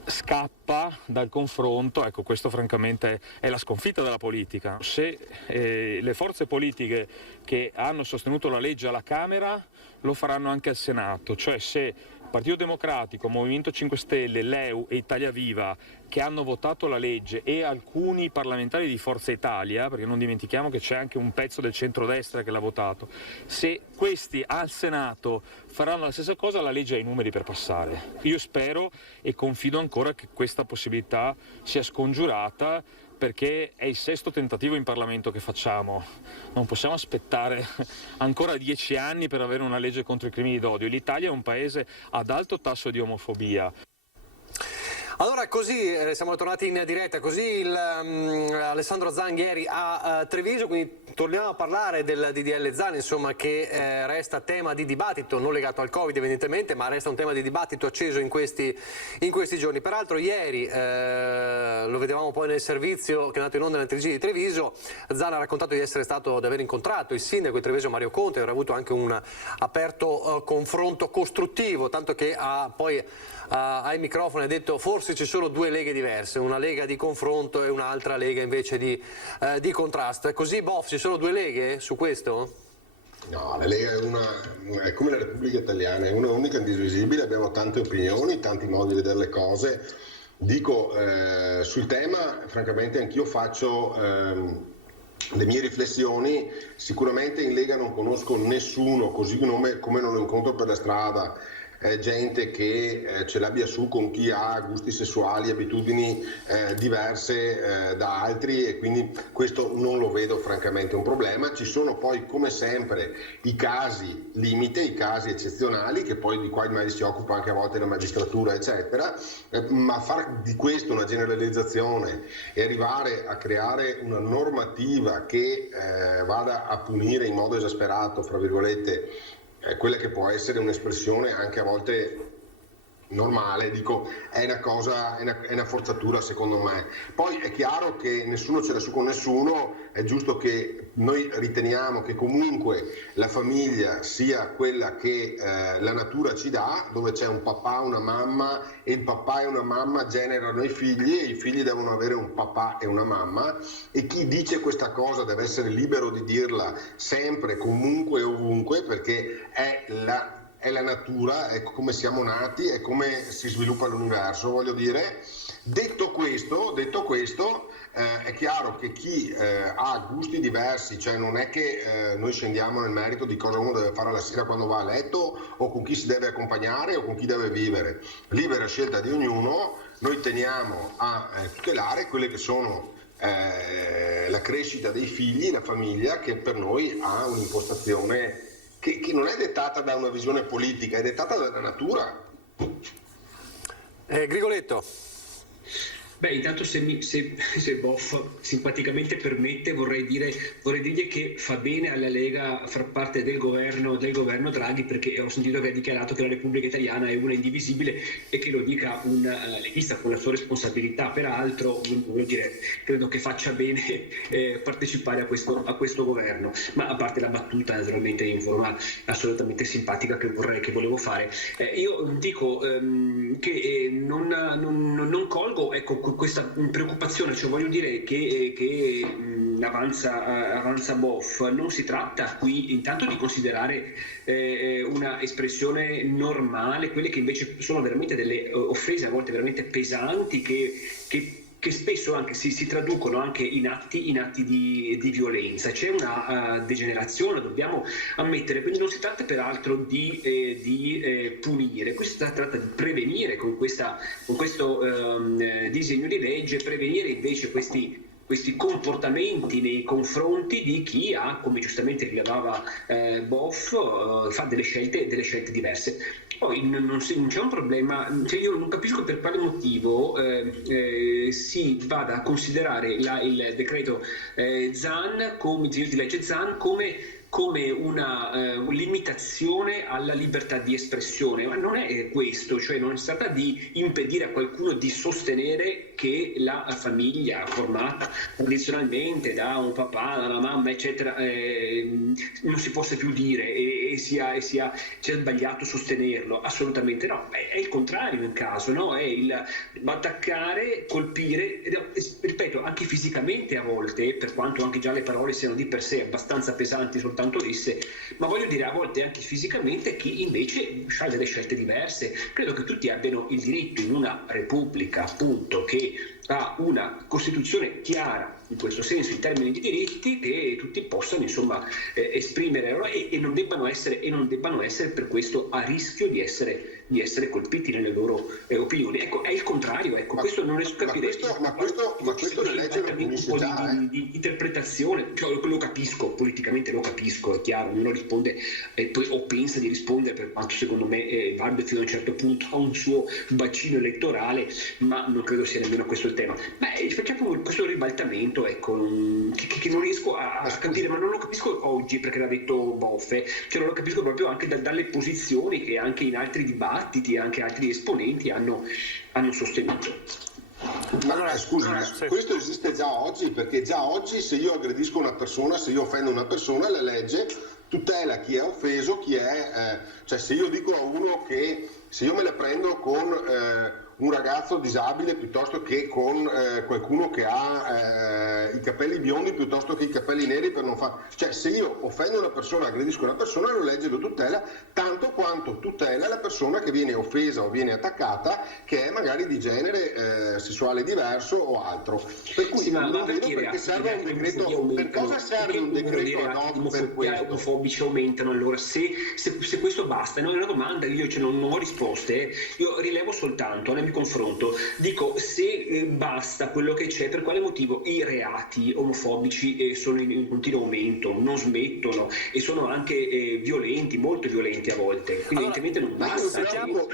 scappa dal confronto, ecco, questo francamente è la sconfitta della politica. Se le forze politiche che hanno sostenuto la legge alla Camera lo faranno anche al Senato, cioè se Partito Democratico, Movimento 5 Stelle, Leu e Italia Viva, che hanno votato la legge, e alcuni parlamentari di Forza Italia, perché non dimentichiamo che c'è anche un pezzo del centrodestra che l'ha votato, se questi al Senato faranno la stessa cosa, la legge ha i numeri per passare. Io spero e confido ancora che questa possibilità sia scongiurata, perché è il 6° tentativo in Parlamento che facciamo. Non possiamo aspettare ancora 10 anni per avere una legge contro i crimini d'odio. L'Italia è un paese ad alto tasso di omofobia. Allora, così siamo tornati in diretta, così Alessandro Zan ieri a Treviso, quindi torniamo a parlare del DDL Zan, insomma, che resta tema di dibattito, non legato al Covid evidentemente, ma resta un tema di dibattito acceso in questi giorni. Peraltro ieri, lo vedevamo poi nel servizio che è andato in onda nel TG di Treviso, Zan ha raccontato di aver incontrato il sindaco di Treviso Mario Conte, aver avuto anche un aperto confronto costruttivo, tanto che poi ai microfoni ha detto forse ci sono 2 leghe diverse, una lega di confronto e un'altra lega invece di contrasto. È così, Boff, ci sono 2 leghe su questo? No, la Lega è come la Repubblica Italiana, è una unica indivisibile, abbiamo tante opinioni, tanti modi di vedere le cose. Dico, sul tema, francamente anch'io faccio le mie riflessioni. Sicuramente in Lega non conosco nessuno, così come non lo incontro per la strada, gente che ce l'abbia su con chi ha gusti sessuali, abitudini diverse da altri, e quindi questo non lo vedo francamente un problema. Ci sono poi come sempre i casi limite, i casi eccezionali, che poi di qua in si occupa anche a volte la magistratura eccetera, ma fare di questo una generalizzazione e arrivare a creare una normativa che vada a punire in modo esasperato, fra virgolette, quella che può essere un'espressione anche a volte normale, dico, è una forzatura secondo me. Poi è chiaro che nessuno ce l'ha su con nessuno, è giusto che noi riteniamo che comunque la famiglia sia quella che la natura ci dà, dove c'è un papà, una mamma, e il papà e una mamma generano i figli e i figli devono avere un papà e una mamma, e chi dice questa cosa deve essere libero di dirla sempre, comunque e ovunque, perché è la natura, è come siamo nati, è come si sviluppa l'universo, voglio dire. Detto questo, è chiaro che chi ha gusti diversi, cioè non è che noi scendiamo nel merito di cosa uno deve fare la sera quando va a letto, o con chi si deve accompagnare o con chi deve vivere. Libera scelta di ognuno, noi teniamo a tutelare quelle che sono la crescita dei figli, la famiglia, che per noi ha un'impostazione che non è dettata da una visione politica, è dettata dalla natura. Grigoletto. Beh, intanto se Boff simpaticamente permette, vorrei dirgli che fa bene alla Lega far parte del governo Draghi, perché ho sentito che ha dichiarato che la Repubblica Italiana è una indivisibile, e che lo dica un leghista con la sua responsabilità. Peraltro, voglio dire, credo che faccia bene partecipare a questo governo. Ma a parte la battuta, naturalmente in forma assolutamente simpatica che volevo fare, io dico che non colgo, ecco, questa preoccupazione, cioè voglio dire che avanza Boff. Non si tratta qui intanto di considerare una espressione normale quelle che invece sono veramente delle offese a volte veramente pesanti, che spesso anche si traducono anche in atti di violenza. C'è una degenerazione, dobbiamo ammettere, quindi non si tratta peraltro di punire, qui si tratta di prevenire con questo disegno di legge, prevenire invece questi comportamenti nei confronti di chi ha, come giustamente rilevava Boff, fa delle scelte diverse. Poi non c'è un problema, cioè io non capisco per quale motivo si vada a considerare il decreto Zan, come il disegno di legge Zan, come una limitazione alla libertà di espressione. Ma non è questo, cioè non si tratta di impedire a qualcuno di sostenere che la famiglia formata tradizionalmente da un papà, da una mamma, eccetera, non si possa più dire e sia sbagliato sostenerlo. Assolutamente no, è il contrario in caso, no? È il attaccare, colpire, ripeto, anche fisicamente a volte, per quanto anche già le parole siano di per sé abbastanza pesanti soltanto risse, ma voglio dire a volte anche fisicamente chi invece fa delle scelte diverse. Credo che tutti abbiano il diritto, in una repubblica appunto che ha una Costituzione chiara in questo senso in termini di diritti, che tutti possano insomma esprimere e non debbano essere per questo a rischio di essere colpiti nelle loro opinioni. Ecco, è il contrario, ecco, questo non riesco a capire. Ma questo la legge lo punisce già, di interpretazione, cioè, lo capisco, politicamente lo capisco, è chiaro, ognuno risponde o pensa di rispondere, per quanto secondo me è valido fino a un certo punto, a un suo bacino elettorale, ma non credo sia nemmeno questo il tema. Facciamo questo ribaltamento, ecco, che non riesco a capire, ma non lo capisco oggi perché l'ha detto Boffe, cioè non lo capisco proprio anche dalle posizioni che anche in altri dibattiti, anche altri esponenti hanno sostenuto. Ma scusi, questo esiste già oggi, perché già oggi se io aggredisco una persona, se io offendo una persona, la legge tutela chi è offeso, cioè se io dico a uno che se io me la prendo con un ragazzo disabile piuttosto che con qualcuno che ha i capelli biondi piuttosto che i capelli neri, per non fare, cioè se io offendo una persona, aggredisco una persona, la legge lo tutela tanto quanto tutela la persona che viene offesa o viene attaccata, che è magari di genere sessuale diverso o altro. Per cui non vedo perché serve un decreto. Per cosa serve un decreto ad hoc per questo? Omofobici aumentano. Allora se questo basta, non è una domanda, io non ho risposte, io rilevo soltanto, nel mio più confronto. Dico, se basta quello che c'è, per quale motivo i reati omofobici sono in continuo aumento, non smettono e sono anche violenti, molto violenti a volte, quindi evidentemente non basta. Io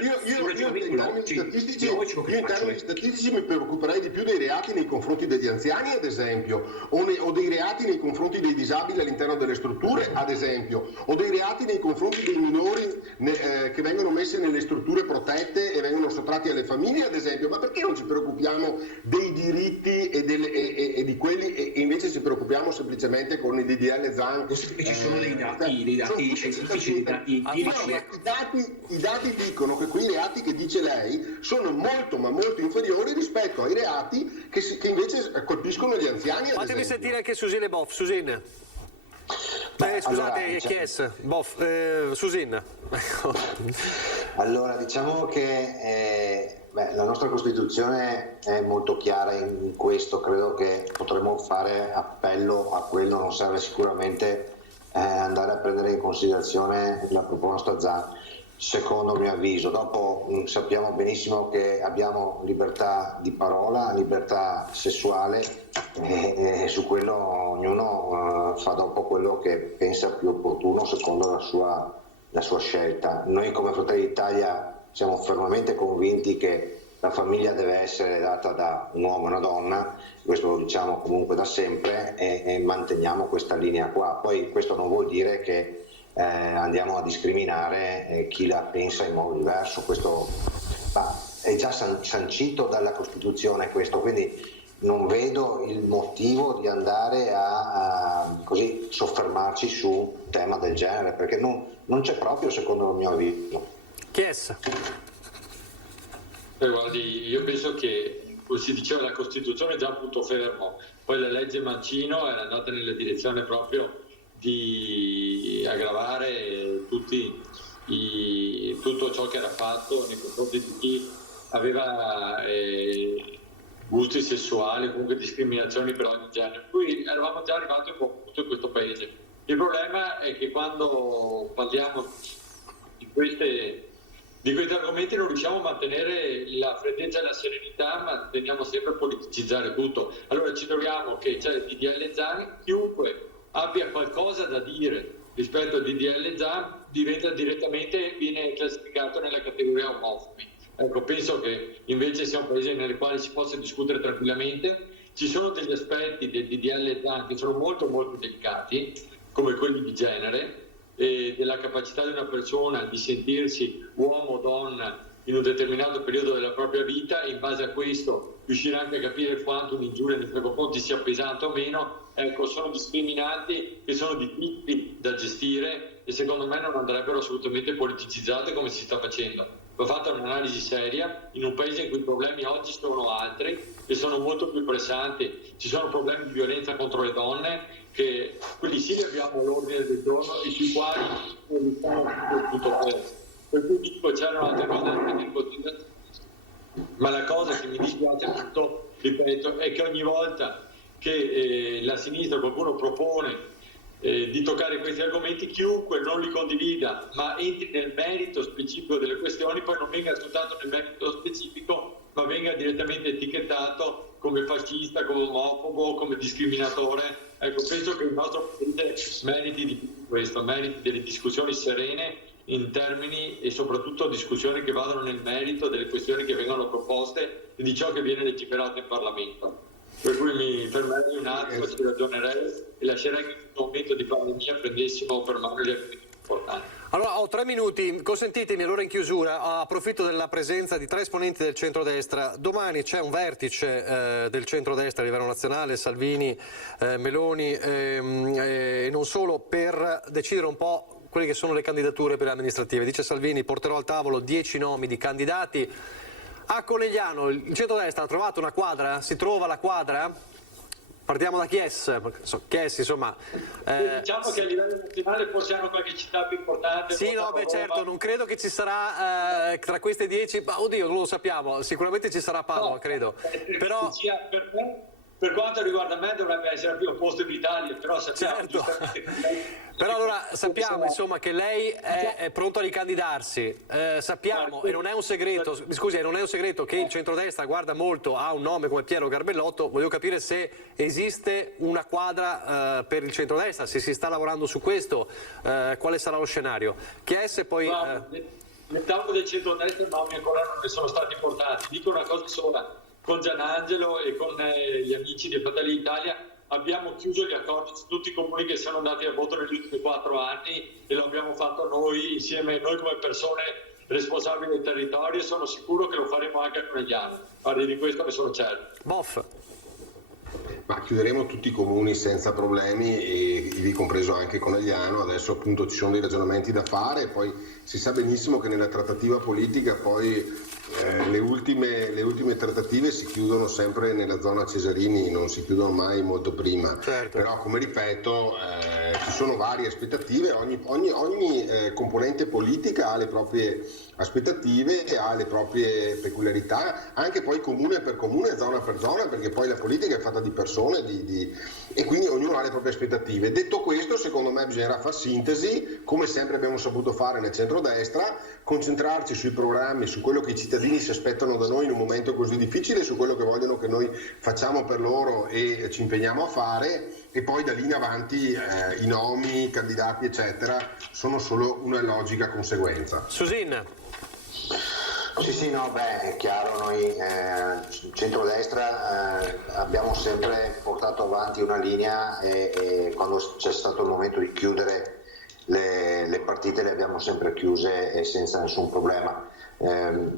in termini statistici mi preoccuperei di più dei reati nei confronti degli anziani, ad esempio, o dei reati nei confronti dei disabili all'interno delle strutture, ad esempio, o dei reati nei confronti dei minori che vengono messi nelle strutture protette e vengono sottratti alle famiglie, ad esempio. Ma perché non ci preoccupiamo dei diritti e di quelli e invece ci preoccupiamo semplicemente con il DDL Zan? Ci sono dei dati scientifici, dei dati empirici. I dati dicono che quei reati che dice lei sono molto ma molto inferiori rispetto ai reati che invece colpiscono gli anziani. Fatemi sentire anche Susine Boff. Susine. Scusate, allora, Chies, Boff, Susine. Allora, diciamo che la nostra Costituzione è molto chiara in questo, credo che potremmo fare appello a quello, non serve sicuramente andare a prendere in considerazione la proposta Zan, secondo il mio avviso. Dopo sappiamo benissimo che abbiamo libertà di parola, libertà sessuale e su quello ognuno fa dopo quello che pensa più opportuno secondo la sua scelta. Noi come Fratelli d'Italia siamo fermamente convinti che la famiglia deve essere data da un uomo e una donna, questo lo diciamo comunque da sempre e manteniamo questa linea qua. Poi questo non vuol dire che andiamo a discriminare chi la pensa in modo diverso, questo è già sancito dalla Costituzione questo, quindi non vedo il motivo di andare a così soffermarci su un tema del genere, perché non c'è proprio secondo il mio avviso. Chies. Guardi, io penso che, come si diceva, la Costituzione è già un punto fermo, poi la legge Mancino era andata nella direzione proprio di aggravare tutto ciò che era fatto nei confronti di chi aveva gusti sessuali, comunque discriminazioni per ogni genere. Qui eravamo già arrivati un po' in questo paese. Il problema è che quando parliamo di questi argomenti non riusciamo a mantenere la freddezza e la serenità, ma tendiamo sempre a politicizzare tutto. Allora ci troviamo che c'è il DDL Zan, chiunque abbia qualcosa da dire rispetto al DDL Zan viene classificato nella categoria omofobi. Ecco, penso che invece sia un paese nel quale si possa discutere tranquillamente. Ci sono degli aspetti del DDL Zan che sono molto molto delicati, come quelli di genere, e della capacità di una persona di sentirsi uomo o donna in un determinato periodo della propria vita e in base a questo riuscire anche a capire quanto un'ingiuria nei suoi confronti sia pesante o meno. Ecco, sono discriminanti che sono difficili da gestire e secondo me non andrebbero assolutamente politicizzate come si sta facendo. Va fatta un'analisi seria in un paese in cui i problemi oggi sono altri e sono molto più pressanti. Ci sono problemi di violenza contro le donne, che quelli sì li abbiamo all'ordine del giorno e sui quali non riusciamo tutto questo. Per cui dico, c'erano altre cose da prendere in considerazione, ma la cosa che mi dispiace molto, ripeto, è che ogni volta che la sinistra, qualcuno propone di toccare questi argomenti, chiunque non li condivida ma entri nel merito specifico delle questioni, poi non venga soltanto nel merito specifico, ma venga direttamente etichettato come fascista, come omofobo, come discriminatore. Ecco, penso che il nostro paese meriti di questo, meriti delle discussioni serene in termini e soprattutto discussioni che vadano nel merito delle questioni che vengono proposte e di ciò che viene legiferato in Parlamento. Per cui mi fermerei un attimo, ci ragionerei e lascerei che in questo momento di pandemia prendessimo per mano gli argomenti importanti. Allora, ho 3 minuti, consentitemi allora in chiusura, approfitto della presenza di 3 esponenti del centrodestra. Domani c'è un vertice del centrodestra a livello nazionale, Salvini, Meloni e non solo, per decidere un po' quelle che sono le candidature per le amministrative. Dice Salvini, porterò al tavolo 10 nomi di candidati. A Conegliano il centrodestra ha trovato una quadra? Si trova la quadra? Partiamo da Chies, insomma. Diciamo che a livello nazionale forse hanno qualche città più importante. Sì, no, beh, certo, non credo che ci sarà tra queste 10, oddio, non lo sappiamo, sicuramente ci sarà Padova, credo. Però per me per quanto riguarda me dovrebbe essere al primo posto in Italia, però sappiamo giustamente che lei... Però allora sappiamo insomma che lei è pronto a ricandidarsi, sappiamo, e non è un segreto, scusi, non è un segreto che il centrodestra guarda molto a un nome come Piero Garbellotto. Voglio capire se esiste una quadra per il centrodestra, se si sta lavorando su questo, quale sarà lo scenario. Chiese poi... Nel tavolo del centrodestra nomi ancora non ne sono stati portati. Dico una cosa sola, con Gianangelo e con gli amici di Fratelli d'Italia abbiamo chiuso gli accordi su tutti i comuni che sono andati a voto negli ultimi 4 anni e lo abbiamo fatto noi, insieme a noi come persone responsabili del territorio, e sono sicuro che lo faremo anche a Conegliano. Di questo ne sono certo. Boff. Ma chiuderemo tutti i comuni senza problemi, e ivi compreso anche Conegliano. Adesso appunto ci sono dei ragionamenti da fare, e poi si sa benissimo che nella trattativa politica poi le ultime trattative si chiudono sempre nella zona Cesarini, non si chiudono mai molto prima. Certo. Però, come ripeto, ci sono varie aspettative, ogni componente politica ha le proprie aspettative e ha le proprie peculiarità, anche poi comune per comune, zona per zona, perché poi la politica è fatta di persone e quindi ognuno ha le proprie aspettative. Detto questo, secondo me bisognerà far sintesi, come sempre abbiamo saputo fare nel centrodestra, concentrarci sui programmi, su quello che i cittadini si aspettano da noi in un momento così difficile, su quello che vogliono che noi facciamo per loro e ci impegniamo a fare, e poi da lì in avanti i nomi, i candidati eccetera sono solo una logica conseguenza. Susin. Sì, no, è chiaro, noi centrodestra abbiamo sempre portato avanti una linea e quando c'è stato il momento di chiudere le partite le abbiamo sempre chiuse e senza nessun problema.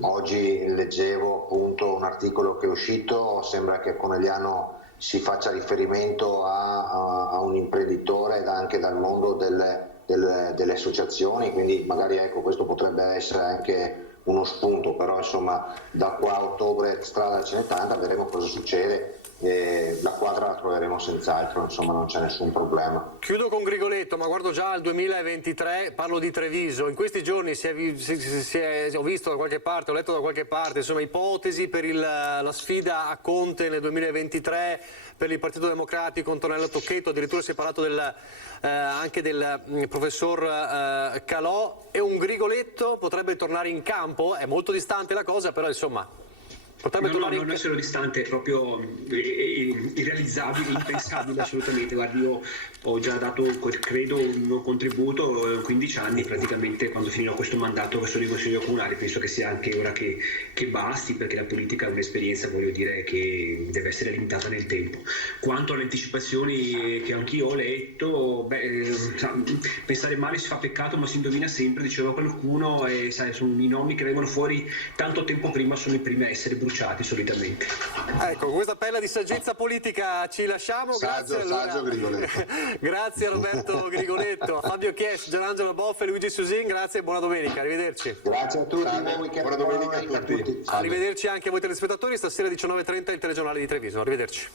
Oggi leggevo appunto un articolo che è uscito, sembra che a Conegliano si faccia riferimento a un imprenditore anche dal mondo delle associazioni, quindi magari questo potrebbe essere anche uno spunto, però insomma da qua a ottobre strada ce n'è tanta, vedremo cosa succede. La quadra la troveremo senz'altro, insomma non c'è nessun problema. Chiudo con Grigoletto, ma guardo già al 2023, parlo di Treviso. In questi giorni ho visto da qualche parte, ho letto da qualche parte, insomma, ipotesi per la sfida a Conte nel 2023 per il Partito Democratico, Antonella Tocchetto, addirittura si è parlato anche del professor Calò, e un Grigoletto potrebbe tornare in campo, è molto distante la cosa, però insomma... Non è solo distante, è proprio irrealizzabile, impensabile assolutamente. Guardi, io ho già dato, credo, un mio contributo 15 anni praticamente quando finirò questo mandato che sono in consiglio comunale. Penso che sia anche ora che basti, perché la politica è un'esperienza, voglio dire, che deve essere limitata nel tempo. Quanto alle anticipazioni che anch'io ho letto, pensare male si fa peccato ma si indovina sempre, diceva qualcuno, e sai, sono i nomi che vengono fuori tanto tempo prima, sono i primi a essere bruciati solitamente. Ecco, con questa perla di saggezza politica ci lasciamo. Saggio Grigoletto. Grazie a Roberto Grigoletto, a Fabio Chies, Gianangelo Boff e Luigi Susin, grazie e buona domenica, arrivederci. Grazie a tutti, buona domenica a tutti. Arrivederci anche a voi telespettatori, stasera 19:30 il telegiornale di Treviso, arrivederci.